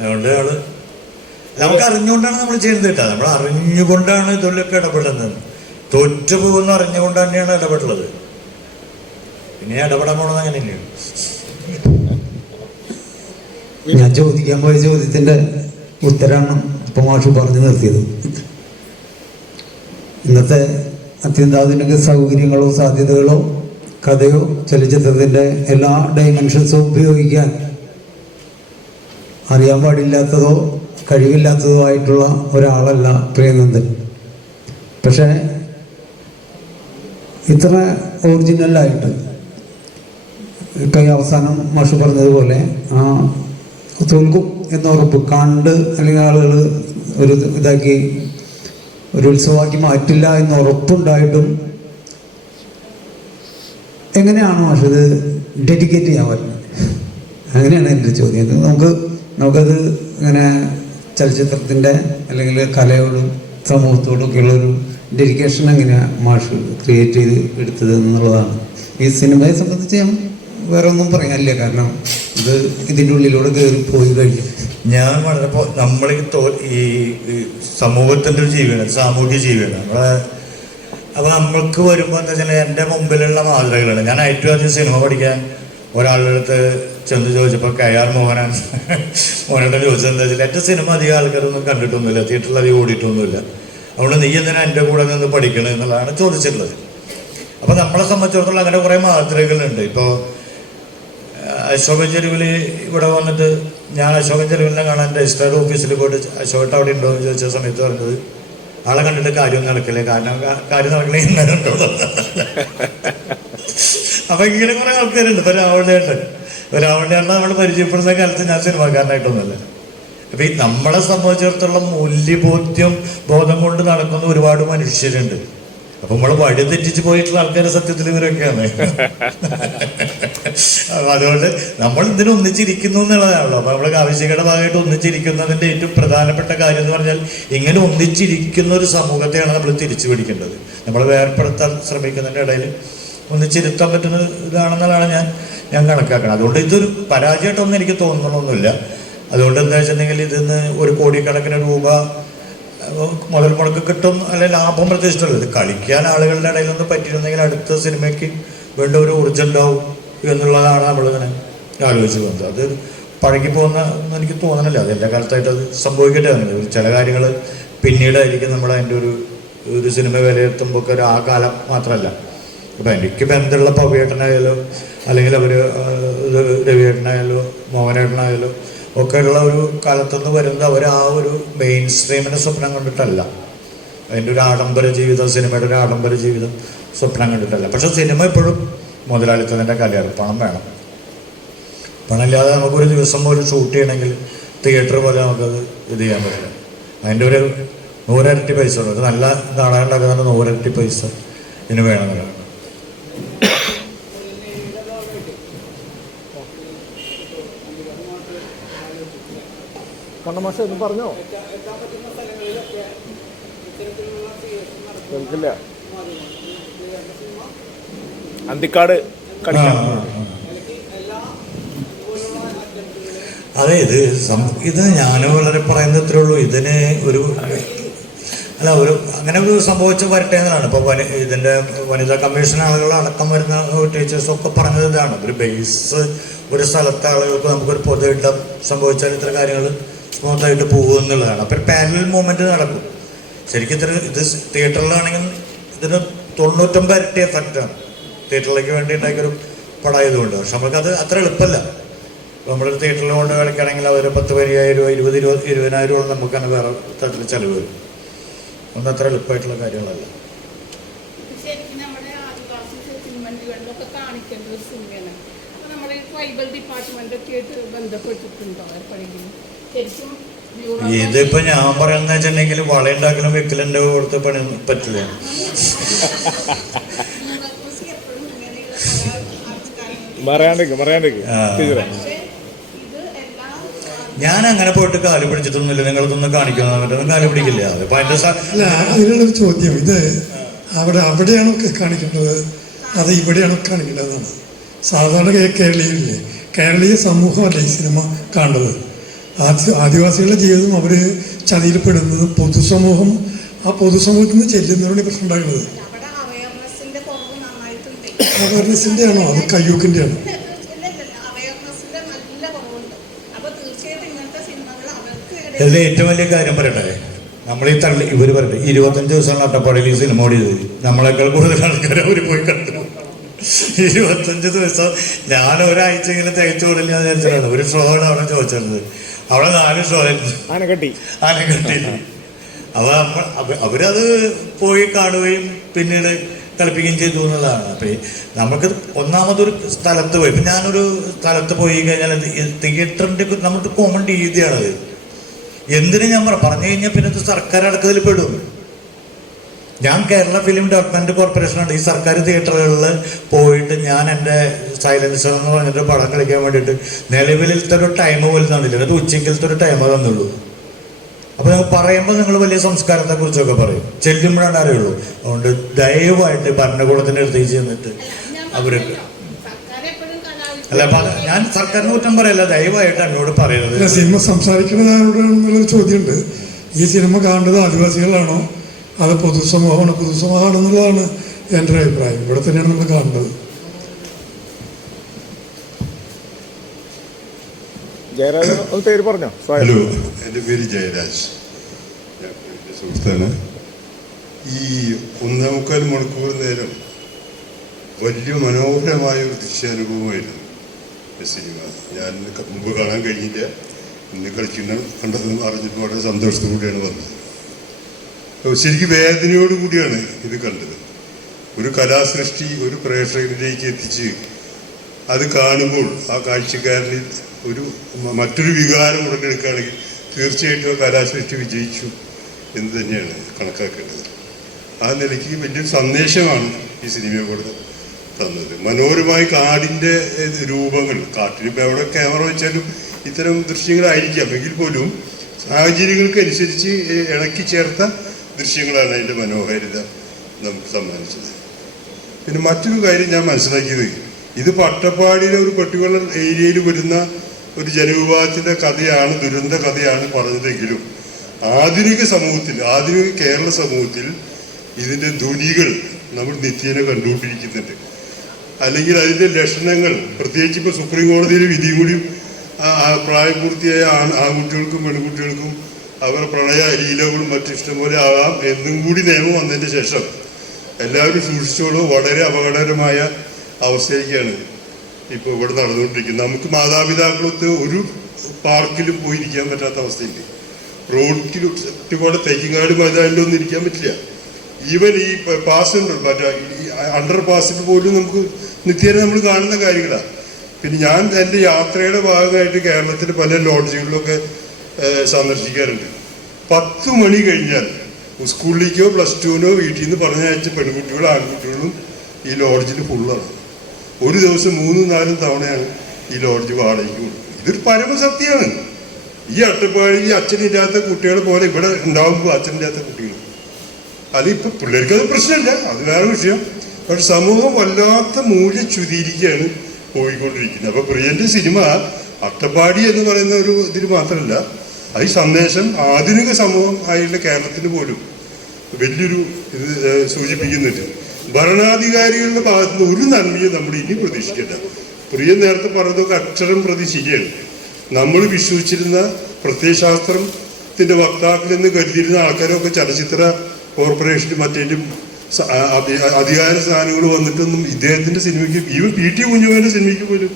അതുകൊണ്ട് നമുക്ക് അറിഞ്ഞുകൊണ്ടാണ് നമ്മൾ ചെയ്യുന്നത് കേട്ടോ. നമ്മൾ അറിഞ്ഞുകൊണ്ടാണ് ഇതിലൊക്കെ ഇടപെടുന്നത്. തോറ്റുപോകുന്ന അറിഞ്ഞുകൊണ്ട് തന്നെയാണ് ഇടപെട്ടുള്ളത്. പിന്നെ ഇടപെടാൻ പോണത് അങ്ങനെ തന്നെയാണ്. ഞാൻ ചോദിക്കാൻ പോയ ചോദ്യത്തിന്റെ ഉത്തരമാണ് ഇപ്പൊ മാഷ് പറഞ്ഞു നിർത്തിയത്. ഇന്നത്തെ അത്യന്താധുനിക സൗകര്യങ്ങളോ സാധ്യതകളോ കഥയോ ചലച്ചിത്രത്തിന്റെ എല്ലാ ഡൈമെൻഷൻസും ഉപയോഗിക്കാൻ അറിയാൻ പാടില്ലാത്തതോ കഴിവില്ലാത്തതോ ആയിട്ടുള്ള ഒരാളല്ല പ്രേംനന്ദൻ. പക്ഷേ ഇത്ര ഒറിജിനലായിട്ട് ഇപ്പം ഈ അവസാനം മാഷ് പറഞ്ഞതുപോലെ തോൽക്കും എന്ന ഉറപ്പ് കണ്ട് അല്ലെങ്കിൽ ആളുകൾ ഒരു ഇതാക്കി ഒരു ഉത്സവമാക്കി മാറ്റില്ല എന്ന ഉറപ്പുണ്ടായിട്ടും എങ്ങനെയാണ് മാഷ് ഇത് ഡെഡിക്കേറ്റ് ചെയ്യാൻ പറ്റുന്നത്? അങ്ങനെയാണ് എൻ്റെ ചോദ്യം. നമുക്കത് ഇങ്ങനെ ചലച്ചിത്രത്തിൻ്റെ അല്ലെങ്കിൽ കലയോടും സമൂഹത്തോടും ഒക്കെയുള്ളൊരു ഡെഡിക്കേഷൻ എങ്ങനെയാണ് മാഷ് ക്രിയേറ്റ് ചെയ്ത് എടുത്തത് എന്നുള്ളതാണ്. ഈ സിനിമയെ സംബന്ധിച്ച് ഞാൻ വേറെ ഒന്നും പറയാനില്ല, കാരണം ഇത് ഇതിൻ്റെ ഉള്ളിലൂടെ കയറി പോയി കഴിഞ്ഞു. ഞാൻ വളരെ നമ്മൾ ഈ സമൂഹത്തിൻ്റെ ഒരു ജീവിയാണ്, സാമൂഹ്യ ജീവിയാണ് നമ്മളെ. അപ്പോൾ നമ്മൾക്ക് വരുമ്പോൾ എന്താ വെച്ചാൽ എൻ്റെ മുമ്പിലുള്ള മാതൃകകളാണ്. ഞാൻ ഏറ്റവും ആദ്യം സിനിമ പഠിക്കാൻ ഒരാളുടെ അടുത്ത് ചെന്ന് ചോദിച്ചപ്പോൾ KR മോഹനോട് ചോദിച്ചത് എന്താ വെച്ചാൽ എൻ്റെ സിനിമ അധികം ആൾക്കാരൊന്നും കണ്ടിട്ടൊന്നുമില്ല, തിയേറ്ററിൽ അധികം ഓടിയിട്ടൊന്നുമില്ല, അതുകൊണ്ട് നീ എന്തിനാ എൻ്റെ കൂടെ നിന്ന് പഠിക്കണത് എന്നുള്ളതാണ് ചോദിച്ചിട്ടുള്ളത്. അപ്പോൾ നമ്മളെ സംബന്ധിച്ചിടത്തോളം അങ്ങനെ കുറേ മാതൃകകളുണ്ട്. ഇപ്പോൾ അശോകൻ ചെരുവിൽ ഇവിടെ വന്നിട്ട് ഞാൻ അശോകൻ ചെരുവിനെ കാണാൻ രജിസ്റ്റേർഡ് ഓഫീസിൽ പോയിട്ട് അശോകട്ട് അവിടെ ഉണ്ടോ എന്ന് ചോദിച്ച സമയത്ത് പറഞ്ഞത് ആളെ കണ്ടിട്ട് കാര്യം നടക്കില്ലേ, കാരണം കാര്യം നടക്കണേ ഇന്നുണ്ടോ. അപ്പം ഇങ്ങനെ കുറേ ആൾക്കാരുണ്ട്. ഇപ്പോൾ രാവണേട്ടൻ നമ്മൾ പരിചയപ്പെടുന്ന കാലത്ത് ഞാൻ സിനിമാക്കാരനായിട്ടൊന്നുമല്ല. അപ്പം ഈ നമ്മളെ സംബന്ധിച്ചിടത്തോളം ബോധം കൊണ്ട് നടക്കുന്ന ഒരുപാട് മനുഷ്യരുണ്ട്. അപ്പം നമ്മൾ വഴി തെറ്റിച്ച് പോയിട്ടുള്ള ആൾക്കാർ സത്യത്തിൽ ഇവരൊക്കെയാണ്. അതുകൊണ്ട് നമ്മൾ ഇതിന് ഒന്നിച്ചിരിക്കുന്നു എന്നുള്ളതാണല്ലോ. അപ്പം നമ്മൾ കാവശ്യകയുടെ ഭാഗമായിട്ട് ഒന്നിച്ചിരിക്കുന്നതിൻ്റെ ഏറ്റവും പ്രധാനപ്പെട്ട കാര്യം എന്ന് പറഞ്ഞാൽ ഇങ്ങനെ ഒന്നിച്ചിരിക്കുന്ന ഒരു സമൂഹത്തെയാണ് നമ്മൾ തിരിച്ചു പിടിക്കേണ്ടത്. നമ്മൾ വേർപ്പെടുത്താൻ ശ്രമിക്കുന്നതിൻ്റെ ഇടയിൽ ഒന്നിച്ചിരുത്താൻ പറ്റുന്ന ഇതാണെന്നുള്ളതാണ് ഞാൻ കണക്കാക്കണം. അതുകൊണ്ട് ഇതൊരു പരാജയമായിട്ടൊന്നും എനിക്ക് തോന്നുന്നൊന്നുമില്ല. അതുകൊണ്ട് എന്താ വെച്ചിട്ടുണ്ടെങ്കിൽ ഇതിന്ന് 1 കോടിക്കണക്കിന് രൂപ മുതൽ മുടക്ക് കിട്ടും, അല്ലെങ്കിൽ ലാഭം പ്രതീക്ഷിച്ചുള്ളത്. ഇത് കളിക്കാൻ ആളുകളുടെ ഇടയിലൊന്നും പറ്റിയിരുന്നെങ്കിൽ അടുത്ത സിനിമയ്ക്ക് വേണ്ട ഒരു ഊർജ്ജം ഉണ്ടാവും എന്നുള്ളതാണ് നമ്മളിങ്ങനെ ആലോചിച്ച് പോകുന്നത്. അത് പഴകിപ്പോകുന്ന എനിക്ക് തോന്നണില്ല. അത് എല്ലാ കാലത്തായിട്ട് അത് സംഭവിക്കട്ടെ. ചില കാര്യങ്ങൾ പിന്നീടായിരിക്കും നമ്മൾ അതിൻ്റെ ഒരു സിനിമ വിലയിരുത്തുമ്പോൾ ഒക്കെ ആ കാലം മാത്രമല്ല. അപ്പം എനിക്ക് ബന്ധമുള്ള പവിയേട്ടനായാലോ അല്ലെങ്കിൽ അവർ രവിയേട്ടനായാലോ മോഹനേട്ടനായാലോ ഒക്കെയുള്ള ഒരു കാലത്തുനിന്ന് വരുന്നത് അവർ ആ ഒരു മെയിൻ സ്ട്രീമിനെ സ്വപ്നം കണ്ടിട്ടല്ല. അതിൻ്റെ ഒരു ആഡംബര ജീവിതം, സിനിമയുടെ ഒരു ആഡംബര ജീവിതം സ്വപ്നം കണ്ടിട്ടല്ല. പക്ഷെ സിനിമ എപ്പോഴും മുതലാളിത്തത്തിൻ്റെ കലയാണ്. പണം വേണം. പണമില്ലാതെ നമുക്കൊരു ദിവസം പോലും ഷൂട്ട് ചെയ്യണമെങ്കിൽ തിയേറ്റർ പോലെ നമുക്കത് ഇത് ചെയ്യാൻ പറ്റില്ല. അതിൻ്റെ ഒരു 100 ഇരട്ടി പൈസ ഉണ്ട്. ഒരു നല്ല നാടകം ഉണ്ടാക്കുന്നതിന് 100 ഇരട്ടി പൈസ ഇതിന് വേണമെന്നുള്ളതാണ്. പറഞ്ഞോ കേൾക്കില്ല. അന്തിക്കാട് അതെ, ഇത് ഞാൻ വളരെ പറയുന്നത് ഇത്രേ ഉള്ളൂ. ഇതിന് ഒരു അങ്ങനെ ഒരു സംഭവിച്ച് വരട്ടെ എന്നതാണ്. ഇപ്പോൾ ഇതിൻ്റെ വനിതാ കമ്മീഷൻ ആളുകൾ അടക്കം വരുന്ന ടീച്ചേഴ്സൊക്കെ പറഞ്ഞത് ഇതാണ്. ഒരു ബേസ് ഒരു സ്ഥലത്തെ ആളുകൾക്ക് നമുക്കൊരു പൊതുയിടം സംഭവിച്ചാൽ ഇത്ര കാര്യങ്ങൾ സ്മൂത്തായിട്ട് പോകും എന്നുള്ളതാണ്. അപ്പോൾ ഒരു പാരലൽ മൂവ്മെൻറ്റ് നടക്കും. ശരിക്കും ഇത് തിയേറ്ററിലാണെങ്കിൽ ഇതിന് 99 ഇരട്ടി എഫക്റ്റാണ് തിയേറ്ററിലേക്ക് വേണ്ടി ഉണ്ടാക്കിയൊരു പടമായതുകൊണ്ട്. പക്ഷെ നമുക്കത് അത്ര എളുപ്പമല്ല. ഇപ്പോൾ നമ്മളൊരു തിയേറ്ററിൽ കൊണ്ട് കളിക്കുകയാണെങ്കിൽ അവർ 10,000 രൂപ 20,000 രൂപ നമുക്കാണ് വേറെ തരത്തിൽ ചിലവ് വരും. ഒന്നും അത്ര എളുപ്പമായിട്ടുള്ള കാര്യങ്ങളല്ല. ശരിക്കും നമ്മുടെ ആദിവാസി സെറ്റിൽമെന്റുകളിലൊക്കെ കാണിക്കേണ്ട ഒരു സിനിമയാണ്. അപ്പോൾ നമ്മുടെ ട്രൈബൽ ഡിപ്പാർട്ട്മെന്റൊക്കെ ആയിട്ട് ബന്ധപ്പെട്ടിട്ടുണ്ടോ എപ്പോഴെങ്കിലും? ശരിക്കും ഇതിപ്പോ ഞാൻ പറയുന്നത് വെച്ചിട്ടുണ്ടെങ്കിൽ വളയുണ്ടാക്കലും വെക്കലിൻ്റെ കൊടുത്ത് പണി പറ്റില്ല. ഞാൻ അങ്ങനെ പോയിട്ട് കാല് പിടിച്ചിട്ടൊന്നുമില്ല. നിങ്ങളിതൊന്നും കാണിക്കുന്ന മറ്റൊന്നും കാല് പിടിക്കില്ല. അതിപ്പോ അല്ല, അതിനുള്ളൊരു ചോദ്യം, ഇത് അവിടെയാണോ കാണിക്കേണ്ടത് അത് ഇവിടെയാണോ കാണിക്കേണ്ടതെന്നാണ്. സാധാരണ കേരളീയല്ലേ, കേരളീയ സമൂഹമല്ല ഈ സിനിമ കാണുന്നത്. ആദിവാസികളുടെ ജീവിതം അവർ ചതിയിൽപ്പെടുന്നത് പൊതുസമൂഹം, ആ പൊതുസമൂഹത്തിൽ നിന്ന് ചെല്ലുന്നവരുടെ പ്രശ്നം ഉണ്ടാകുന്നത്. അവയർനെസിന്റെ ആണോ അത് കയ്യൂക്കിന്റെ ആണോ? ഇതിൽ ഏറ്റവും വലിയ കാര്യം പറയട്ടെ, നമ്മൾ ഈ ഇവർ പറയട്ടെ 25 ദിവസം അട്ടപ്പാടിയിൽ ഈ സിനിമ ഓടിയത് നമ്മളെക്കാൾ കൂടുതൽ ആൾക്കാർ അവർ പോയി കണ്ടു. 25 ദിവസം ഞാൻ ഒരാഴ്ചയെങ്കിലും തികച്ചു കൊടുക്കില്ല എന്ന് വിചാരിച്ചിട്ടാണ്. ഒരു ഷോ ആണ് അവിടെ ചോദിച്ചത്. അവിടെ 4 ഷോ ആനക്കട്ടി. അപ്പോൾ അവരത് പോയി കാണുകയും പിന്നീട് കളിപ്പിക്കുകയും ചെയ്തു എന്നുള്ളതാണ്. അപ്പം നമുക്ക് ഒന്നാമതൊരു സ്ഥലത്ത് പോയി, ഇപ്പം ഞാനൊരു സ്ഥലത്ത് പോയി കഴിഞ്ഞാൽ തിയേറ്ററിൻ്റെ നമ്മുടെ കോമൺ രീതിയാണത്. എന്തിനു ഞാൻ പറഞ്ഞു കഴിഞ്ഞാൽ പിന്നെ സർക്കാർ അടക്കത്തിൽ പെടും. ഞാൻ കേരള ഫിലിം ഡെവലപ്മെൻറ്റ് കോർപ്പറേഷനാണ്. ഈ സർക്കാർ തിയേറ്ററുകളിൽ പോയിട്ട് ഞാൻ എൻ്റെ സൈലൻസർ എന്ന് പറഞ്ഞിട്ട് പടം കളിക്കാൻ വേണ്ടിയിട്ട് നിലവിലത്തെ ഒരു ടൈം പോലും തന്നില്ല. അത് ഉച്ചയ്ക്കലത്തെ ഒരു ടൈമേ തന്നുള്ളൂ. അപ്പോൾ ഞങ്ങൾ പറയുമ്പോൾ നിങ്ങൾ വലിയ സംസ്കാരത്തെക്കുറിച്ചൊക്കെ പറയും, ചെല്ലുമ്പോഴാണ് അറിയുള്ളൂ. അതുകൊണ്ട് ദയവായിട്ട് ഭരണകൂടത്തിൻ്റെ അടുത്തേക്ക് ചെന്നിട്ട് അവർക്ക് അല്ല, ഞാൻ സർക്കാരിനെ കുറ്റം പറയല്ല, ദയവായിട്ട് എന്നോട് പറയുന്നത്. സിനിമ സംസാരിക്കുന്നതാരോടാണെന്നുള്ളൊരു ചോദ്യമുണ്ട്. ഈ സിനിമ കാണേണ്ടത് ആദിവാസികളാണോ അത് പൊതുസമൂഹമാണ്? പൊതുസമൂഹമാണെന്നുള്ളതാണ് എൻ്റെ ഒരു അഭിപ്രായം. ഇവിടെ തന്നെയാണ് നമ്മൾ കാണേണ്ടത്. ഹലോ, എൻ്റെ പേര് ജയരാജ്, ഞാൻ എൻ്റെ സുഹൃത്താണ്. ഈ 1.25 മണിക്കൂർ നേരം വലിയ മനോഹരമായ ഒരു ദൃശ്യാനുഭവമായിരുന്നു സിനിമ. ഞാൻ മുമ്പ് കാണാൻ കഴിഞ്ഞില്ല. ഇന്ന് കണ്ടതും അറിഞ്ഞിട്ടും വളരെ സന്തോഷത്തോടുകൂടിയാണ് വന്നത്. ശരിക്കും വേദനയോടുകൂടിയാണ് ഇത് കണ്ടത്. ഒരു കലാസൃഷ്ടി ഒരു പ്രേക്ഷകരിലേക്ക് എത്തിച്ച് അത് കാണുമ്പോൾ ആ കാഴ്ചക്കാരനിൽ മറ്റൊരു വികാരം ഉടലെടുക്കുകയാണെങ്കിൽ തീർച്ചയായിട്ടും ആ കലാസൃഷ്ടി വിജയിച്ചു എന്ന് തന്നെയാണ് കണക്കാക്കേണ്ടത്. ആ നിലയ്ക്ക് വലിയൊരു സന്ദേശമാണ് ഈ സിനിമയെ കൂടെ തന്നത്. മനോഹരമായ കാടിൻ്റെ രൂപങ്ങൾ, കാട്ടിലിപ്പോൾ എവിടെ ക്യാമറ വെച്ചാലും ഇത്തരം ദൃശ്യങ്ങളായിരിക്കാം, എങ്കിൽ പോലും സാഹചര്യങ്ങൾക്കനുസരിച്ച് ഇണക്കി ചേർത്ത ദൃശ്യങ്ങളാണ് അതിൻ്റെ മനോഹാരിത നമുക്ക് സമ്മാനിച്ചത്. പിന്നെ മറ്റൊരു കാര്യം ഞാൻ മനസ്സിലാക്കിയത്, ഇത് അട്ടപ്പാടിയിലെ ഒരു പർട്ടിക്കുലർ ഏരിയയിൽ വരുന്ന ഒരു ജനവിഭാഗത്തിൻ്റെ കഥയാണ്, ദുരന്ത കഥയാണ് പറഞ്ഞതെങ്കിലും ആധുനിക സമൂഹത്തിൽ, ആധുനിക കേരള സമൂഹത്തിൽ ഇതിൻ്റെ ധ്വനികൾ നമ്മൾ നിത്യേന കണ്ടുകൊണ്ടിരിക്കുന്നുണ്ട്. അല്ലെങ്കിൽ അതിൻ്റെ ലക്ഷണങ്ങൾ, പ്രത്യേകിച്ച് ഇപ്പോൾ സുപ്രീം കോടതിയിലെ വിധി കൂടിയും പ്രായപൂർത്തിയായ ആൺകുട്ടികൾക്കും പെൺകുട്ടികൾക്കും അവരുടെ പ്രണയ ലീലകളും മറ്റു ഇഷ്ടംപോലെ ആകാം എന്നും കൂടി നിയമം വന്നതിന് ശേഷം എല്ലാവരും സൂക്ഷിച്ചോളൂ, വളരെ അപകടകരമായ അവസ്ഥയിലേക്കാണ് ഇപ്പോൾ ഇവിടെ നടന്നുകൊണ്ടിരിക്കുന്നത്. നമുക്ക് മാതാപിതാക്കളൊത്ത് ഒരു പാർക്കിലും പോയിരിക്കാൻ പറ്റാത്ത അവസ്ഥയുണ്ട്. റോഡിലും ചുറ്റുപാട് തേക്കിങ്ങാട് മൈതാനിലൊന്നും ഇരിക്കാൻ പറ്റില്ല. ഈവൻ ഈ പാസ് ഉണ്ട്, മറ്റേ അണ്ടർ പാസിൽ പോലും നമുക്ക് നിത്യേന നമ്മൾ കാണുന്ന കാര്യങ്ങളാണ്. പിന്നെ ഞാൻ എൻ്റെ യാത്രയുടെ ഭാഗമായിട്ട് കേരളത്തിലെ പല ലോഡ്ജുകളിലൊക്കെ സന്ദർശിക്കാറുണ്ട്. 10 മണി കഴിഞ്ഞാൽ സ്കൂളിലേക്കോ പ്ലസ് ടുവിനോ വീട്ടിൽ നിന്ന് പറഞ്ഞയച്ച പെൺകുട്ടികളും ആൺകുട്ടികളും ഈ ലോഡ്ജിൽ ഫുള്ളാണ്. ഒരു ദിവസം 3-4 തവണയാണ് ഈ ലോഡ്ജ് വാടകയ്ക്ക് കൊടുക്കുന്നത്. ഇതൊരു പരമസത്യമാണ്. ഈ അട്ടപ്പാടി ഈ അച്ഛനില്ലാത്ത കുട്ടികളെ പോലെ ഇവിടെ ഉണ്ടാവുമ്പോൾ അച്ഛനില്ലാത്ത കുട്ടികൾ അതിപ്പോൾ പിള്ളേർക്ക് അത് പ്രശ്നമില്ല, അത് വേറെ വിഷയം. പക്ഷെ സമൂഹം വല്ലാത്ത മൂല്യച്യുതിയിരിക്കുകയാണ് പോയിക്കൊണ്ടിരിക്കുന്നത്. അപ്പോൾ പ്രിയൻ്റെ സിനിമ അട്ടപ്പാടി എന്ന് പറയുന്ന ഒരു ഇതിൽ മാത്രമല്ല, അത് ഈ സന്ദേശം ആധുനിക സമൂഹം ആയുള്ള കേരളത്തിന് പോലും വലിയൊരു ഇത് സൂചിപ്പിക്കുന്നുണ്ട്. ഭരണാധികാരികളുടെ ഭാഗത്തുനിന്ന് ഒരു നന്മയും നമ്മൾ ഇനി പ്രതീക്ഷിക്കേണ്ട. പ്രിയ നേരത്തെ പറഞ്ഞതൊക്കെ അക്ഷരം പ്രതി ശരിയാണ്. നമ്മൾ വിശ്വസിച്ചിരുന്ന പ്രത്യയശാസ്ത്രത്തിൻ്റെ വക്താക്കളെന്ന് കരുതിയിരുന്ന ആൾക്കാരൊക്കെ ചലച്ചിത്ര കോർപ്പറേഷനും മറ്റേലും അധികാര സ്ഥാനങ്ങൾ വന്നിട്ടൊന്നും ഇദ്ദേഹത്തിൻ്റെ സിനിമയ്ക്ക്, ഈവൻ പി ടി കുഞ്ഞുമോൻ്റെ സിനിമയ്ക്ക് പോലും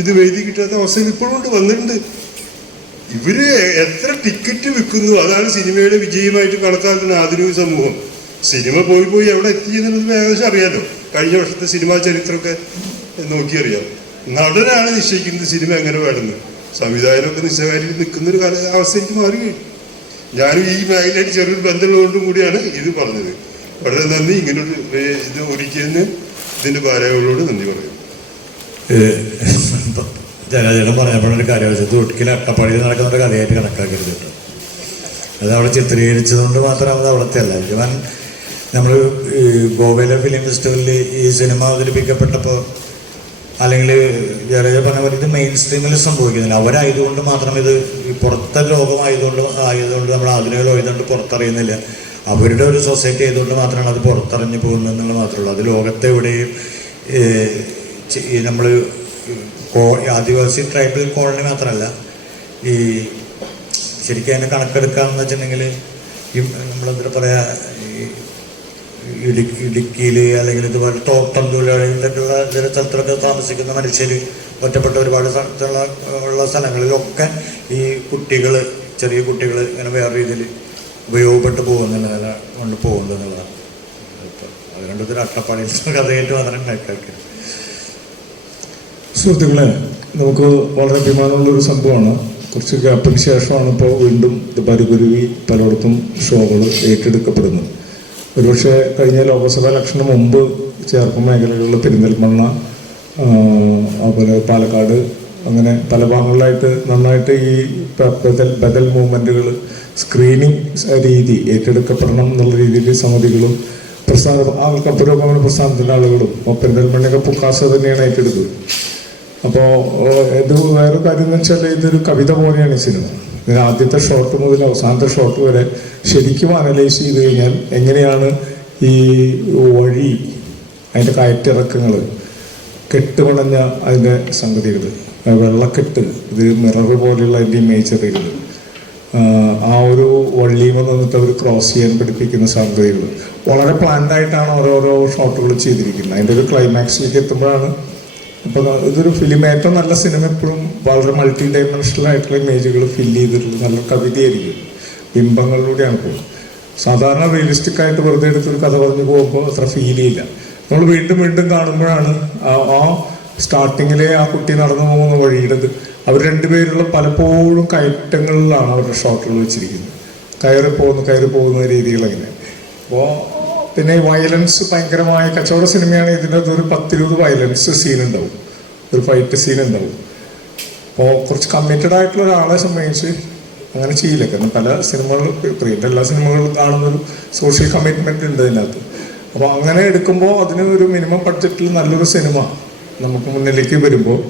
ഇത് വേദി കിട്ടാത്ത അവസ്ഥയിൽ ഇപ്പോഴും വന്നിട്ടുണ്ട്. ഇവര് എത്ര ടിക്കറ്റ് വിൽക്കുന്നു, അതാണ് സിനിമയുടെ വിജയമായിട്ട് കണക്കാക്കുന്ന ആധുനിക സമൂഹം. സിനിമ പോയി എവിടെ എത്തിയെന്നുള്ളത് ഏകദേശം അറിയാലോ. കഴിഞ്ഞ വർഷത്തെ സിനിമാ ചരിത്രമൊക്കെ നോക്കിയറിയാം. നടനാണ് നിശ്ചയിക്കുന്നത് സിനിമ എങ്ങനെ വേണമെന്ന്. സംവിധായകനൊക്കെ നിസ്സഹാരിൽ നിൽക്കുന്നൊരു അവസ്ഥയ്ക്ക് മാറുകയാണ്. ഞാനും ഈ മേഖലയായിട്ട് ചെറിയൊരു ബന്ധമുള്ളതുകൊണ്ടും കൂടിയാണ് ഇത് പറഞ്ഞത്. വളരെ നന്ദി. ഇങ്ങനൊരു ഇത് ഒരുക്കിയതിന് ഇതിൻ്റെ ഭാരവാഹികളോട് നന്ദി പറയും. ജനജനം പറഞ്ഞപ്പോഴൊരു കാര്യം വെച്ചത് ഒരിക്കലും അട്ടപ്പാടിയിൽ നടക്കുന്ന ഒരു കഥയായിട്ട് കണക്കാക്കരുത് കേട്ടോ. അത് അവിടെ ചിത്രീകരിച്ചതുകൊണ്ട് മാത്രം അത് അവിടുത്തെ അല്ല. ഇവൻ നമ്മൾ ഗോവയിലെ ഫിലിം ഫെസ്റ്റിവലിൽ ഈ സിനിമ അവതരിപ്പിക്കപ്പെട്ടപ്പോൾ, അല്ലെങ്കിൽ ജലജ പറഞ്ഞ പോലെ ഇത് മെയിൻ സ്ട്രീമിൽ സംഭവിക്കുന്നില്ല. അവരായതുകൊണ്ട് മാത്രം ഇത് പുറത്തെ ലോകമായതുകൊണ്ട് നമ്മൾ ആധുനിക ലോകമായതുകൊണ്ട് പുറത്തറിയുന്നില്ല. അവരുടെ ഒരു സൊസൈറ്റി ആയതുകൊണ്ട് മാത്രമാണ് അത് പുറത്തറിഞ്ഞു പോകുന്നത് എന്നുള്ളത് മാത്രമേ. അത് ലോകത്തെവിടെയും നമ്മൾ ആദിവാസി ട്രൈബൽ കോളനി മാത്രമല്ല, ഈ ശരിക്കും അതിനെ കണക്കെടുക്കാമെന്ന് വെച്ചിട്ടുണ്ടെങ്കിൽ ഈ നമ്മളെന്താ പറയുക, ഇടുക്കിയിൽ അല്ലെങ്കിൽ ഇതുപോലെ തോട്ടം തൊഴിലാളികളുള്ള ചില സ്ഥലത്തിലൊക്കെ താമസിക്കുന്ന മനുഷ്യർ, ഒറ്റപ്പെട്ട ഒരുപാട് ഉള്ള സ്ഥലങ്ങളിലൊക്കെ ഈ കുട്ടികൾ, ചെറിയ കുട്ടികൾ ഇങ്ങനെ വേറെ രീതിയിൽ ഉപയോഗപ്പെട്ട് പോകുന്നുള്ളതാണ് കൊണ്ട് പോകുന്നത് എന്നുള്ളതാണ്. അതുകൊണ്ട് ഇതൊരു അട്ടപ്പാടിയിൽ കഥയായിട്ട് മാത്രം കണക്കാക്കി. സുഹൃത്തുക്കളെ, നമുക്ക് വളരെ അഭിമാനമുള്ളൊരു സംഭവമാണ്. കുറച്ച് ഗ്യാപ്പിന് ശേഷമാണ് ഇപ്പോൾ വീണ്ടും പരുകുരുവി പലയിടത്തും ഷോകൾ ഏറ്റെടുക്കപ്പെടുന്നത്. ഒരുപക്ഷെ കഴിഞ്ഞ ലോക്സഭാ ഇലക്ഷന് മുമ്പ് ചേർപ്പ് മേഖലകളിൽ പെരിന്തൽമണ്ണ, അതുപോലെ പാലക്കാട്, അങ്ങനെ പല ഭാഗങ്ങളിലായിട്ട് നന്നായിട്ട് ഈ ബദൽ മൂവ്മെൻറ്റുകൾ സ്ക്രീനിങ് രീതി ഏറ്റെടുക്കപ്പെടണം എന്നുള്ള രീതിയിൽ സമിതികളും പുരോഗമന പ്രസ്ഥാനത്തിൻ്റെ ആളുകളും പെരിന്തൽമണ്ണയൊക്കെ പുക്കാസ തന്നെയാണ് ഏറ്റെടുത്തത്. അപ്പോൾ ഇത് വേറൊരു കാര്യം എന്ന് വെച്ചാൽ ഇതൊരു കവിത പോലെയാണ് ഈ സിനിമ. ഇതിന് ആദ്യത്തെ ഷോട്ട് മുതൽ അവസാനത്തെ ഷോട്ട് വരെ ശരിക്കും അനലൈസ് ചെയ്ത് കഴിഞ്ഞാൽ എങ്ങനെയാണ് ഈ വഴി, അതിൻ്റെ കയറ്റിറക്കങ്ങൾ, കെട്ടുപണഞ്ഞ അതിൻ്റെ സംഗതികൾ, വെള്ളക്കെട്ട്, ഇത് മിറർ പോലെയുള്ള അതിൻ്റെ ഇമേജറികൾ, ആ ഒരു വള്ളിയിൽ നിന്നിട്ട് അവർ ക്രോസ് ചെയ്യാൻ പഠിപ്പിക്കുന്ന സംഗതികൾ വളരെ പ്ലാൻഡായിട്ടാണ് ഓരോരോ ഷോട്ടുകൾ ചെയ്തിരിക്കുന്നത്. അതിൻ്റെ ഒരു ക്ലൈമാക്സിലേക്ക് എത്തുമ്പോഴാണ്. അപ്പോൾ ഇതൊരു ഫിലിം, ഏറ്റവും നല്ല സിനിമ എപ്പോഴും വളരെ മൾട്ടി ഡയമെൻഷണൽ ആയിട്ടുള്ള ഇമേജുകൾ ഫില്ല് ചെയ്തിട്ടുള്ള നല്ല കവിതയായിരിക്കും, ബിംബങ്ങളിലൂടെയാണ് പോകുന്നത്. സാധാരണ റിയലിസ്റ്റിക് ആയിട്ട് വെറുതെ എടുത്തൊരു കഥ പറഞ്ഞു പോകുമ്പോൾ അത്ര ഫീൽ ചെയ്യില്ല. നമ്മൾ വീണ്ടും വീണ്ടും കാണുമ്പോഴാണ് ആ സ്റ്റാർട്ടിങ്ങിലെ ആ കുട്ടി നടന്നു പോകുന്ന വഴിയുടേത്. അവർ രണ്ടുപേരുള്ള പലപ്പോഴും കയറ്റങ്ങളിലാണ് അവരുടെ ഷോട്ടുകൾ വെച്ചിരിക്കുന്നത്. കയറി പോകുന്ന രീതികൾ അങ്ങനെ. അപ്പോൾ പിന്നെ വയലൻസ് ഭയങ്കരമായ കച്ചവട സിനിമയാണ്. ഇതിനകത്ത് ഒരു 10-20 വയലൻസ് സീൻ ഉണ്ടാവും, ഒരു ഫൈറ്റ് സീൻ ഉണ്ടാവും. അപ്പോൾ കുറച്ച് കമ്മിറ്റഡ് ആയിട്ടുള്ള ഒരാളെ സംബന്ധിച്ച് അങ്ങനെ ചെയ്യില്ല. കാരണം പല സിനിമകളും, പ്രിയൻ്റെ എല്ലാ സിനിമകളും കാണുന്നൊരു സോഷ്യൽ കമ്മിറ്റ്മെൻ്റ് ഉണ്ട് ഇതിനകത്ത്. അപ്പോൾ അങ്ങനെ എടുക്കുമ്പോൾ അതിന് ഒരു മിനിമം ബഡ്ജറ്റിൽ നല്ലൊരു സിനിമ നമുക്ക് മുന്നിലേക്ക് വരുമ്പോൾ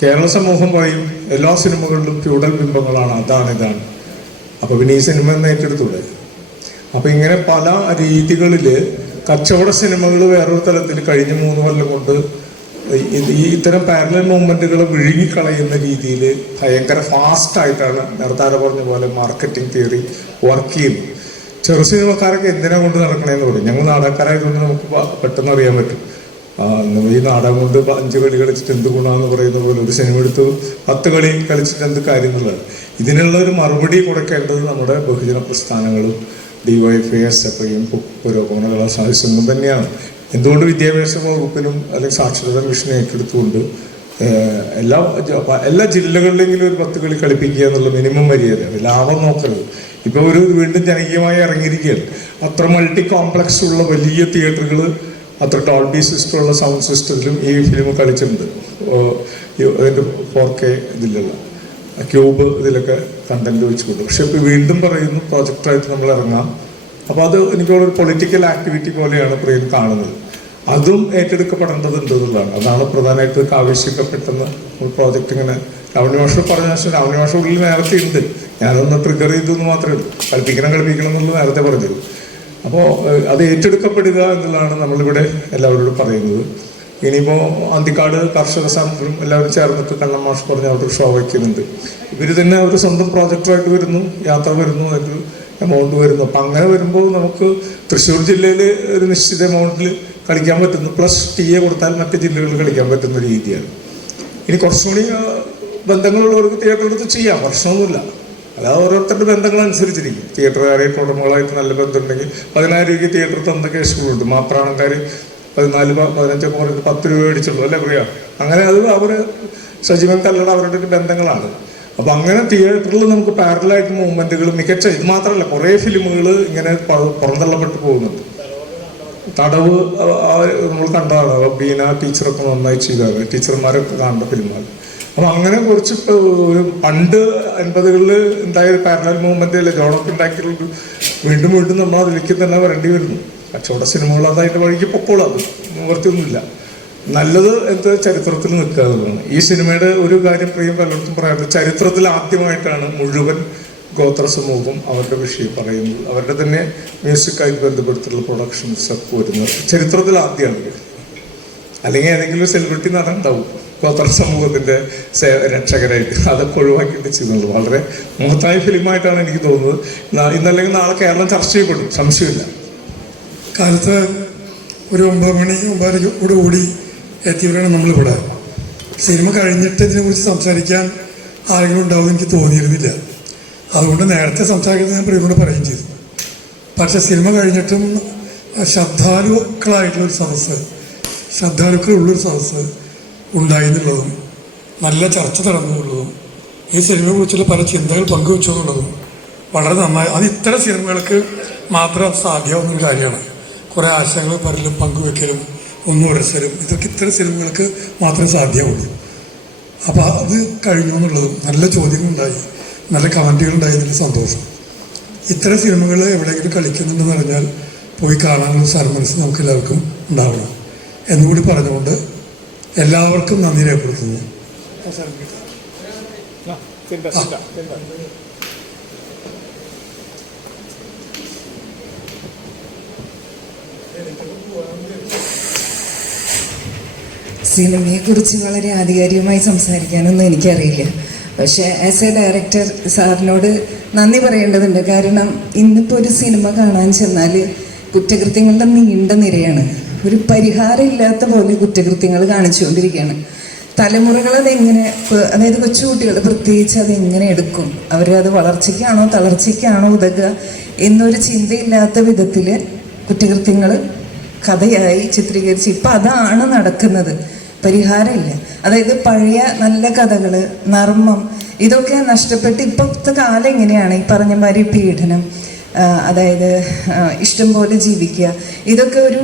കേരള സമൂഹം പറയും എല്ലാ സിനിമകളിലും ഫ്യൂഡൽ ബിംബങ്ങളാണ്, ഇതാണ്. അപ്പോൾ പിന്നെ ഈ സിനിമ എന്ന് ഏറ്റെടുത്തൂടെ? അപ്പോൾ ഇങ്ങനെ പല രീതികളിൽ കച്ചവട സിനിമകൾ വേറൊരു തലത്തിൽ കഴിഞ്ഞ 3 കൊല്ലം കൊണ്ട് ഈ ഇത്തരം പാരലൽ മൂവ്മെൻറ്റുകളെ വിഴുങ്ങിക്കളയുന്ന രീതിയിൽ ഭയങ്കര ഫാസ്റ്റായിട്ടാണ് നേരത്തെ പറഞ്ഞ പോലെ മാർക്കറ്റിംഗ് തിയറി വർക്ക് ചെയ്യുന്നത്. ചെറു സിനിമക്കാരൊക്കെ എന്തിനാ കൊണ്ട് നടക്കണേന്ന് പറയും. ഞങ്ങൾ നാടകക്കാരായതുകൊണ്ട് നമുക്ക് പെട്ടെന്ന് അറിയാൻ പറ്റും. ഈ നാടകം കൊണ്ട് 5 കളി കളിച്ചിട്ട് എന്ത് ഗുണമെന്ന് പറയുന്ന പോലെ ഒരു സിനിമ എടുത്ത് 10 കളി കളിച്ചിട്ട് എന്ത് കാര്യം എന്നുള്ളത്. ഇതിനുള്ള ഒരു മറുപടി കൊടുക്കേണ്ടത് നമ്മുടെ ബഹുജന പ്രസ്ഥാനങ്ങളും DYFI, SFI, പുരോഗമന കലാസാഹിത്യം തന്നെയാണ്. എന്തുകൊണ്ട് വിദ്യാഭ്യാസ വകുപ്പിനും അല്ലെങ്കിൽ സാക്ഷരതാ മിഷനും ഏറ്റെടുത്തുകൊണ്ട് എല്ലാ ജില്ലകളിലെങ്കിലും ഒരു 10 കളി കളിപ്പിക്കുക എന്നുള്ള മിനിമം മര്യാദയാണ്. ലാഭം നോക്കരുത്. ഇപ്പോൾ ഒരു വീണ്ടും ജനകീയമായി ഇറങ്ങിയിരിക്കുകയാണ്. അത്ര മൾട്ടി കോംപ്ലക്സ് ഉള്ള വലിയ തിയേറ്ററുകൾ, അത്ര ഡോൾബി സിസ്റ്റം ഉള്ള സൗണ്ട് സിസ്റ്റത്തിലും ഈ ഫിലിം കളിച്ചിട്ടുണ്ട്. അതിൻ്റെ 4K ഇതിലുള്ള ക്യൂബ് ഇതിലൊക്കെ കണ്ടന്റ് വെച്ചുകൊണ്ട്. പക്ഷെ ഇപ്പോൾ വീണ്ടും പറയുന്നു പ്രോജക്റ്റായിട്ട് നമ്മൾ ഇറങ്ങാം. അപ്പോൾ അത് എനിക്കൊരു പൊളിറ്റിക്കൽ ആക്ടിവിറ്റി പോലെയാണ് പ്രിയൻ കാണുന്നത്. അതും ഏറ്റെടുക്കപ്പെടേണ്ടതുണ്ട് എന്നുള്ളതാണ്. അതാണ് പ്രധാനമായിട്ട് ആവശ്യപ്പെട്ടെന്ന് പ്രോജക്റ്റ് ഇങ്ങനെ രാവണി മാഷ് പറഞ്ഞ ശേഷം രാവണി മാഷ ഉള്ളിൽ നേരത്തെ ഉണ്ട്. ഞാനൊന്ന് ട്രിഗർ ചെയ്തെന്ന് മാത്രമേ ഉള്ളൂ. കളിപ്പിക്കണം എന്നുള്ളത് നേരത്തെ പറഞ്ഞത്. അപ്പോൾ അത് ഏറ്റെടുക്കപ്പെടുക എന്നുള്ളതാണ് നമ്മളിവിടെ എല്ലാവരോടും പറയുന്നത്. ഇനിയിപ്പോൾ അന്തിക്കാട് കർഷക സമരം എല്ലാവരും ചേർന്നിട്ട് കണ്ണൻ മാഷ് പറഞ്ഞ് അവിടെ ഷോ വയ്ക്കുന്നുണ്ട്. ഇവർ തന്നെ ഒരു സ്വന്തം പ്രോജക്റ്റായിട്ട് വരുന്നു, യാത്ര വരുന്നു, അതിന് എമൗണ്ട് വരുന്നു. അപ്പം അങ്ങനെ വരുമ്പോൾ നമുക്ക് തൃശ്ശൂർ ജില്ലയിൽ ഒരു നിശ്ചിത എമൗണ്ടിൽ കളിക്കാൻ പറ്റുന്നു, പ്ലസ് TA കൊടുത്താൽ മറ്റ് ജില്ലകളിൽ കളിക്കാൻ പറ്റുന്ന രീതിയാണ്. ഇനി കുറച്ചുകൂടി ബന്ധങ്ങളുള്ളവർക്ക് തിയേറ്റർ എടുത്ത് ചെയ്യാം, പ്രശ്നമൊന്നുമില്ല. അല്ലാതെ ഓരോരുത്തരുടെ ബന്ധങ്ങളനുസരിച്ചിരിക്കും. തിയേറ്ററുകാരായിട്ട് ഉടമകളായിട്ട് നല്ല ബന്ധമുണ്ടെങ്കിൽ 10,000 രൂപയ്ക്ക് തിയേറ്റർ തന്ന കേസുകളുണ്ട്. മാപ്രാണക്കാർ 14-15 പറഞ്ഞിട്ട് 10 രൂപ മേടിച്ചുള്ളൂ അല്ലേ പറയാ. അങ്ങനെ അത് അവർ സജീവൻ കല്ലട അവരുടെ ബന്ധങ്ങളാണ്. അപ്പം അങ്ങനെ തിയേറ്ററിൽ നമുക്ക് പാരലായിട്ട് മൂവ്മെന്റുകൾ മികച്ച ഇത് മാത്രമല്ല കുറേ ഫിലിമുകൾ ഇങ്ങനെ പുറന്തള്ളപ്പെട്ട് പോകുന്നുണ്ട്. തടവ് നമ്മൾ കണ്ടതാണ്. ബീന ടീച്ചറൊക്കെ നന്നായി ചെയ്തത്, ടീച്ചർമാരൊക്കെ കാണേണ്ട ഫിലിമാണ്. അപ്പം അങ്ങനെ കുറച്ച് ഒരു പണ്ട് 80കളിൽ ഉണ്ടായ ഒരു പാരലൽ മൂവ്മെന്റ് അല്ലേ ജോണൊക്കെ ഉണ്ടാക്കിയിട്ടുള്ളത്. വീണ്ടും വീണ്ടും നമ്മൾ അതിലേക്ക് തന്നെ വരേണ്ടി വരുന്നു. കച്ചവട സിനിമകൾ അതതിൻ്റെ വഴിക്ക് പൊക്കോളാം, അത് നിവർത്തിയൊന്നുമില്ല. നല്ലത് എന്ത് ചരിത്രത്തിൽ നിൽക്കുക എന്നുള്ളതാണ്. ഈ സിനിമയുടെ ഒരു കാര്യം പ്രിയം പലയിടത്തും പറയാറുണ്ട്. ചരിത്രത്തിൽ ആദ്യമായിട്ടാണ് മുഴുവൻ ഗോത്ര സമൂഹം അവരുടെ വിഷയം പറയുന്നത്. അവരുടെ തന്നെ മ്യൂസിക്കായിട്ട് ബന്ധപ്പെടുത്തിയുള്ള പ്രൊഡക്ഷൻസ് ഒക്കെ വരുന്നത് ചരിത്രത്തിൽ ആദ്യമാണ്. അല്ലെങ്കിൽ ഏതെങ്കിലും സെലിബ്രിറ്റി നടൻ ഉണ്ടാവും ഗോത്ര സമൂഹത്തിന്റെ രക്ഷകരായിട്ട്. അതൊക്കെ ഒഴിവാക്കിയിട്ട് ചെയ്യുന്നുള്ളൂ. വളരെ മഹത്തായ ഫിലിമായിട്ടാണ് എനിക്ക് തോന്നുന്നത്. ഇന്നല്ലെങ്കിൽ നാളെ കേരളം ചർച്ച ചെയ്യപ്പെടും, സംശയമില്ല. കാലത്ത് ഒരു 9 മണി 9:30 കൂടി എത്തിയവരാണ് നമ്മളിവിടെ. സിനിമ കഴിഞ്ഞിട്ട് ഇതിനെക്കുറിച്ച് സംസാരിക്കാൻ ആരെങ്കിലും ഉണ്ടാവും എനിക്ക് തോന്നിയിരുന്നില്ല. അതുകൊണ്ട് നേരത്തെ സംസാരിക്കുന്നത് ഞാൻ പ്രിയോട് പറയുകയും ചെയ്തു. പക്ഷെ സിനിമ കഴിഞ്ഞിട്ടും ശ്രദ്ധാലുക്കളായിട്ടുള്ളൊരു സദസ്സ്, ശ്രദ്ധാലുക്കളുള്ളൊരു സദസ്സ് ഉണ്ടായി എന്നുള്ളതും നല്ല ചർച്ച നടന്നുള്ളതും ഈ സിനിമയെക്കുറിച്ചുള്ള പല ചിന്തകൾ പങ്കുവെച്ചു എന്നുള്ളതും വളരെ നന്നായി. അത് ഇത്തരം സിനിമകൾക്ക് മാത്രം സാധ്യമാവുന്നൊരു കാര്യമാണ്. കുറേ ആശയങ്ങൾ പലരും പങ്കുവെക്കലും ഒന്നുടച്ചലും ഇതൊക്കെ ഇത്തരം സിനിമകൾക്ക് മാത്രമേ സാധ്യമാവുള്ളൂ. അപ്പോൾ അത് കഴിഞ്ഞു എന്നുള്ളതും നല്ല ചോദ്യങ്ങളുണ്ടായി, നല്ല കമൻറ്റുകളുണ്ടായി എന്നതിൽ സന്തോഷം. ഇത്തരം സിനിമകൾ എവിടെയെങ്കിലും കളിക്കുന്നുണ്ടെന്ന് പറഞ്ഞാൽ പോയി കാണാനുള്ള സന്മനസ് നമുക്ക് എല്ലാവർക്കും ഉണ്ടാവണം എന്നുകൂടി പറഞ്ഞുകൊണ്ട് എല്ലാവർക്കും നന്ദി രേഖപ്പെടുത്തുന്നു. സിനിമയെക്കുറിച്ച് വളരെ ആധികാരികമായി സംസാരിക്കാനൊന്നും എനിക്കറിയില്ല. പക്ഷേ ആസ് എ ഡയറക്ടർ സാറിനോട് നന്ദി പറയേണ്ടതുണ്ട്. കാരണം ഇന്നിപ്പോൾ ഒരു സിനിമ കാണാൻ ചെന്നാൽ കുറ്റകൃത്യങ്ങളുടെ നീണ്ട നിരയാണ്. ഒരു പരിഹാരം ഇല്ലാത്ത പോലെ കുറ്റകൃത്യങ്ങൾ കാണിച്ചുകൊണ്ടിരിക്കുകയാണ്. തലമുറകൾ അതെങ്ങനെ, അതായത് കൊച്ചുകുട്ടികൾ പ്രത്യേകിച്ച് അതെങ്ങനെ എടുക്കും, അവരത് വളർച്ചയ്ക്കാണോ തളർച്ചയ്ക്കാണോ ഉതകുക എന്നൊരു ചിന്തയില്ലാത്ത വിധത്തിൽ കുറ്റകൃത്യങ്ങൾ കഥയായി ചിത്രീകരിച്ച് ഇപ്പം അതാണ് നടക്കുന്നത്. പരിഹാരമില്ല. അതായത് പഴയ നല്ല കഥകൾ, നർമ്മം ഇതൊക്കെ നഷ്ടപ്പെട്ട് ഇപ്പോഴത്തെ കാലം എങ്ങനെയാണ് ഈ പറഞ്ഞ മാതിരി പീഡനം, അതായത് ഇഷ്ടം പോലെ ജീവിക്കുക, ഇതൊക്കെ ഒരു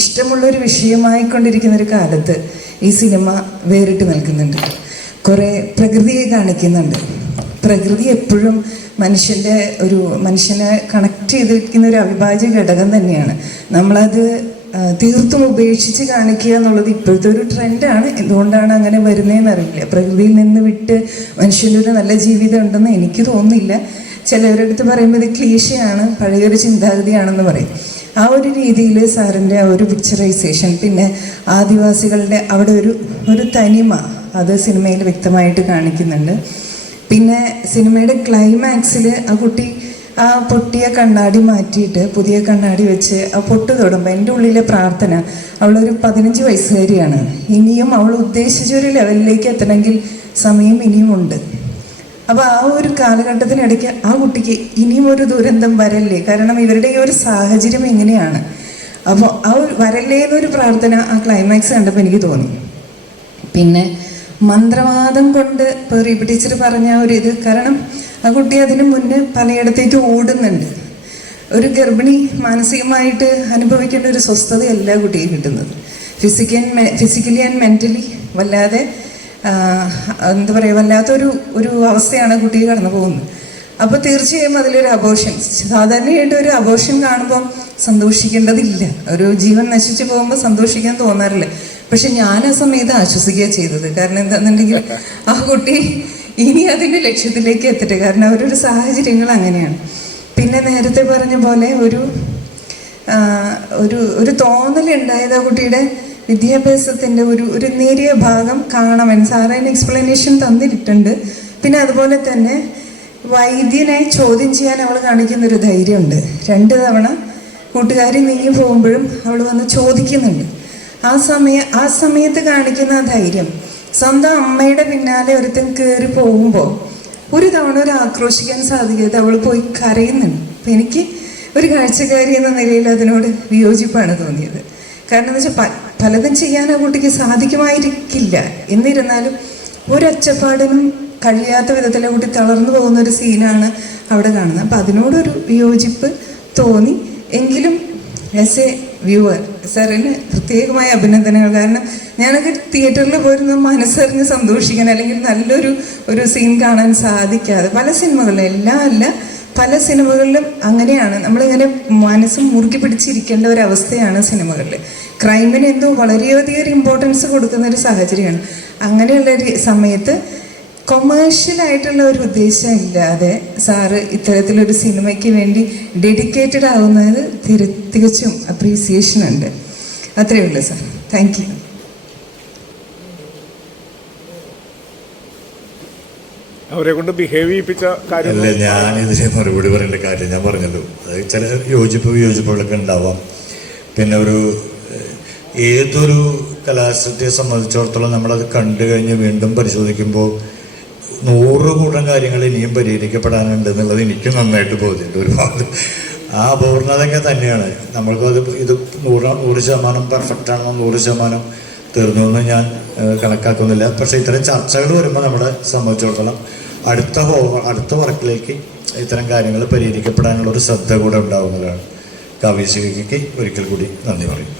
ഇഷ്ടമുള്ളൊരു വിഷയമായിക്കൊണ്ടിരിക്കുന്നൊരു കാലത്ത് ഈ സിനിമ വേറിട്ട് നിൽക്കുന്നുണ്ട്. കുറേ പ്രകൃതിയെ കാണിക്കുന്നുണ്ട്. പ്രകൃതി എപ്പോഴും മനുഷ്യനെ കണക്ട് ചെയ്തിരിക്കുന്ന ഒരു അവിഭാജ്യ ഘടകം തന്നെയാണ്. നമ്മളത് തീർത്തും ഉപേക്ഷിച്ച് കാണിക്കുക എന്നുള്ളത് ഇപ്പോഴത്തെ ഒരു ട്രെൻഡാണ്. എന്തുകൊണ്ടാണ് അങ്ങനെ വരുന്നതെന്ന് അറിയില്ല. പ്രകൃതിയിൽ നിന്ന് വിട്ട് മനുഷ്യനൊരു നല്ല ജീവിതം ഉണ്ടെന്ന് എനിക്ക് തോന്നുന്നില്ല. ചിലവരുടെ അടുത്ത് പറയുമ്പോൾ ഇത് ക്ലീശയാണ്, പഴയൊരു ചിന്താഗതിയാണെന്ന് പറയും. ആ ഒരു രീതിയിൽ സാറിൻ്റെ ആ ഒരു പിക്ചറൈസേഷൻ, പിന്നെ ആദിവാസികളുടെ അവിടെ ഒരു തനിമ അത് സിനിമയിൽ വ്യക്തമായിട്ട് കാണിക്കുന്നുണ്ട്. പിന്നെ സിനിമയുടെ ക്ലൈമാക്സിൽ ആ കുട്ടി ആ പൊട്ടിയ കണ്ണാടി മാറ്റിയിട്ട് പുതിയ കണ്ണാടി വെച്ച് ആ പൊട്ട് തൊടുമ്പോൾ എൻ്റെ ഉള്ളിലെ പ്രാർത്ഥന, അവളൊരു 15 വയസ്സുകാരിയാണ്. ഇനിയും അവൾ ഉദ്ദേശിച്ചൊരു ലെവലിലേക്ക് എത്തണമെങ്കിൽ സമയം ഇനിയുമുണ്ട്. അപ്പോൾ ആ ഒരു കാലഘട്ടത്തിനിടയ്ക്ക് ആ കുട്ടിക്ക് ഇനിയും ഒരു ദുരന്തം വരല്ലേ. കാരണം ഇവരുടെ ഈ ഒരു സാഹചര്യം എങ്ങനെയാണ്, അപ്പോൾ ആ ഒരു വരല്ലേന്നൊരു പ്രാർത്ഥന ആ ക്ലൈമാക്സ് കണ്ടപ്പോൾ എനിക്ക് തോന്നി. പിന്നെ മന്ത്രവാദം കൊണ്ട് ഇപ്പോൾ റീബി ടീച്ചർ പറഞ്ഞ ഒരു ഇത്, കാരണം ആ കുട്ടി അതിന് മുന്നേ പലയിടത്തേക്ക് ഓടുന്നുണ്ട്. ഒരു മാനസികമായിട്ട് അനുഭവിക്കേണ്ട ഒരു സ്വസ്ഥതയല്ല കുട്ടിക്ക് കിട്ടുന്നത്. ഫിസിക്കലി ആൻഡ് മെൻ്റലി വല്ലാതെ എന്താ പറയുക, വല്ലാത്തൊരു അവസ്ഥയാണ് കുട്ടി കടന്നു പോകുന്നത്. അപ്പോൾ തീർച്ചയായും അതിലൊരു അബോർഷൻ, സാധാരണയായിട്ട് ഒരു അബോർഷൻ കാണുമ്പോൾ സന്തോഷിക്കേണ്ടതില്ല, ഒരു ജീവൻ നശിച്ചു പോകുമ്പോൾ സന്തോഷിക്കാൻ തോന്നാറില്ല. പക്ഷെ ഞാൻ ആ സമയത്ത് ആശ്വസിക്കുക ചെയ്തത്. കാരണം എന്താണെന്നുണ്ടെങ്കിൽ ആ കുട്ടി ഇനി അതിൻ്റെ ലക്ഷ്യത്തിലേക്ക് എത്തട്ടെ, കാരണം അവരൊരു സാഹചര്യങ്ങൾ അങ്ങനെയാണ്. പിന്നെ നേരത്തെ പറഞ്ഞ പോലെ ഒരു തോന്നലുണ്ടായത് ആ കുട്ടിയുടെ വിദ്യാഭ്യാസത്തിൻ്റെ ഒരു നേരിയ ഭാഗം കാണാമെന്ന് സാറിന് എക്സ്പ്ലനേഷൻ തന്നിട്ടുണ്ട്. പിന്നെ അതുപോലെ തന്നെ വൈദ്യനെ ചോദ്യം ചെയ്യാൻ അവൾ കാണിക്കുന്നൊരു ധൈര്യമുണ്ട്. 2 തവണ കൂട്ടുകാരി നീങ്ങി പോകുമ്പോഴും അവൾ വന്ന് ചോദിക്കുന്നുണ്ട്. ആ സമയത്ത് കാണിക്കുന്ന ആ ധൈര്യം, സ്വന്തം അമ്മയുടെ പിന്നാലെ ഒരുത്തൻ കയറി പോകുമ്പോൾ ഒരു തവണ ഒരു ആക്രോശിക്കാൻ സാധിക്കാതെ അവൾ പോയി കരയുന്നുണ്ട്. അപ്പം എനിക്ക് ഒരു കാഴ്ചക്കാരി എന്ന നിലയിൽ അതിനോട് വിയോജിപ്പാണ് തോന്നിയത്. കാരണം എന്ന് വെച്ചാൽ പലതും ചെയ്യാൻ ആ കുട്ടിക്ക് സാധിക്കുമായിരിക്കില്ല, എന്നിരുന്നാലും ഒരൊച്ചപ്പാടിനും കഴിയാത്ത വിധത്തിൽ ആ കുട്ടി തളർന്നു പോകുന്ന ഒരു സീനാണ് അവിടെ കാണുന്നത്. അപ്പം അതിനോടൊരു വിയോജിപ്പ് തോന്നി. എങ്കിലും ആസ് എ വ്യൂവർ സാറിന് പ്രത്യേകമായ അഭിനന്ദനങ്ങൾ. കാരണം ഞാനൊക്കെ തിയേറ്ററിൽ പോയിരുന്ന മനസ്സറിഞ്ഞ് സന്തോഷിക്കാൻ, അല്ലെങ്കിൽ നല്ലൊരു സീൻ കാണാൻ സാധിക്കാതെ പല സിനിമകളിലും, എല്ലാം അല്ല, പല സിനിമകളിലും അങ്ങനെയാണ്. നമ്മളിങ്ങനെ മനസ്സ് മുറുക്കി പിടിച്ചിരിക്കേണ്ട ഒരു അവസ്ഥയാണ് സിനിമകളിൽ. ക്രൈമിന് എന്തോ വളരെയധികം ഇമ്പോർട്ടൻസ് കൊടുക്കുന്ന ഒരു സാഹചര്യമാണ്. അങ്ങനെയുള്ളൊരു സമയത്ത് കൊമേഴ്ഷ്യലായിട്ടുള്ള ഒരു ഉദ്ദേശം ഇല്ലാതെ സാറ് ഇത്തരത്തിലൊരു സിനിമയ്ക്ക് വേണ്ടി ഡെഡിക്കേറ്റഡ് ആവുന്നത് തികച്ചും അപ്രീസിയേഷൻ ഉണ്ട്. അത്രയേ ഉള്ളൂ സാർ. Thank you. അവരെ കൊണ്ട് ബിഹേവ് ചെയ്യിപ്പിച്ച കാര്യം ഞാനിതിനെ മറുപടി പറയേണ്ട കാര്യം ഞാൻ പറഞ്ഞല്ലോ. അത് ചില വിയോജിപ്പുകളൊക്കെ ഉണ്ടാവാം. പിന്നെ ഏതൊരു കലാസൃഷ്ടിയെ സംബന്ധിച്ചിടത്തോളം നമ്മളത് കണ്ടു കഴിഞ്ഞ് വീണ്ടും പരിശോധിക്കുമ്പോൾ 100 കൂട്ടം കാര്യങ്ങൾ ഇനിയും പരിഹരിക്കപ്പെടാനുണ്ട് എന്നുള്ളത് എനിക്ക് നന്നായിട്ട് ബോധ്യമുണ്ട്. ഒരുപാട് ആ അപൂർണതയൊക്കെ തന്നെയാണ്. നമ്മൾക്കത് ഇത് 100% പെർഫെക്റ്റ് ആണെന്നോ 100% തീർന്നു എന്ന് ഞാൻ കണക്കാക്കുന്നില്ല. പക്ഷേ ഇത്തരം ചർച്ചകൾ വരുമ്പോൾ നമ്മളെ സംബന്ധിച്ചിടത്തോളം അടുത്ത വർക്കിലേക്ക് ഇത്തരം കാര്യങ്ങൾ പരിഹരിക്കപ്പെടാനുള്ള ഒരു ശ്രദ്ധ കൂടെ ഉണ്ടാവുന്നതാണ്. കാവ്യശിഖയ്ക്ക് ഒരിക്കൽ കൂടി നന്ദി പറയും.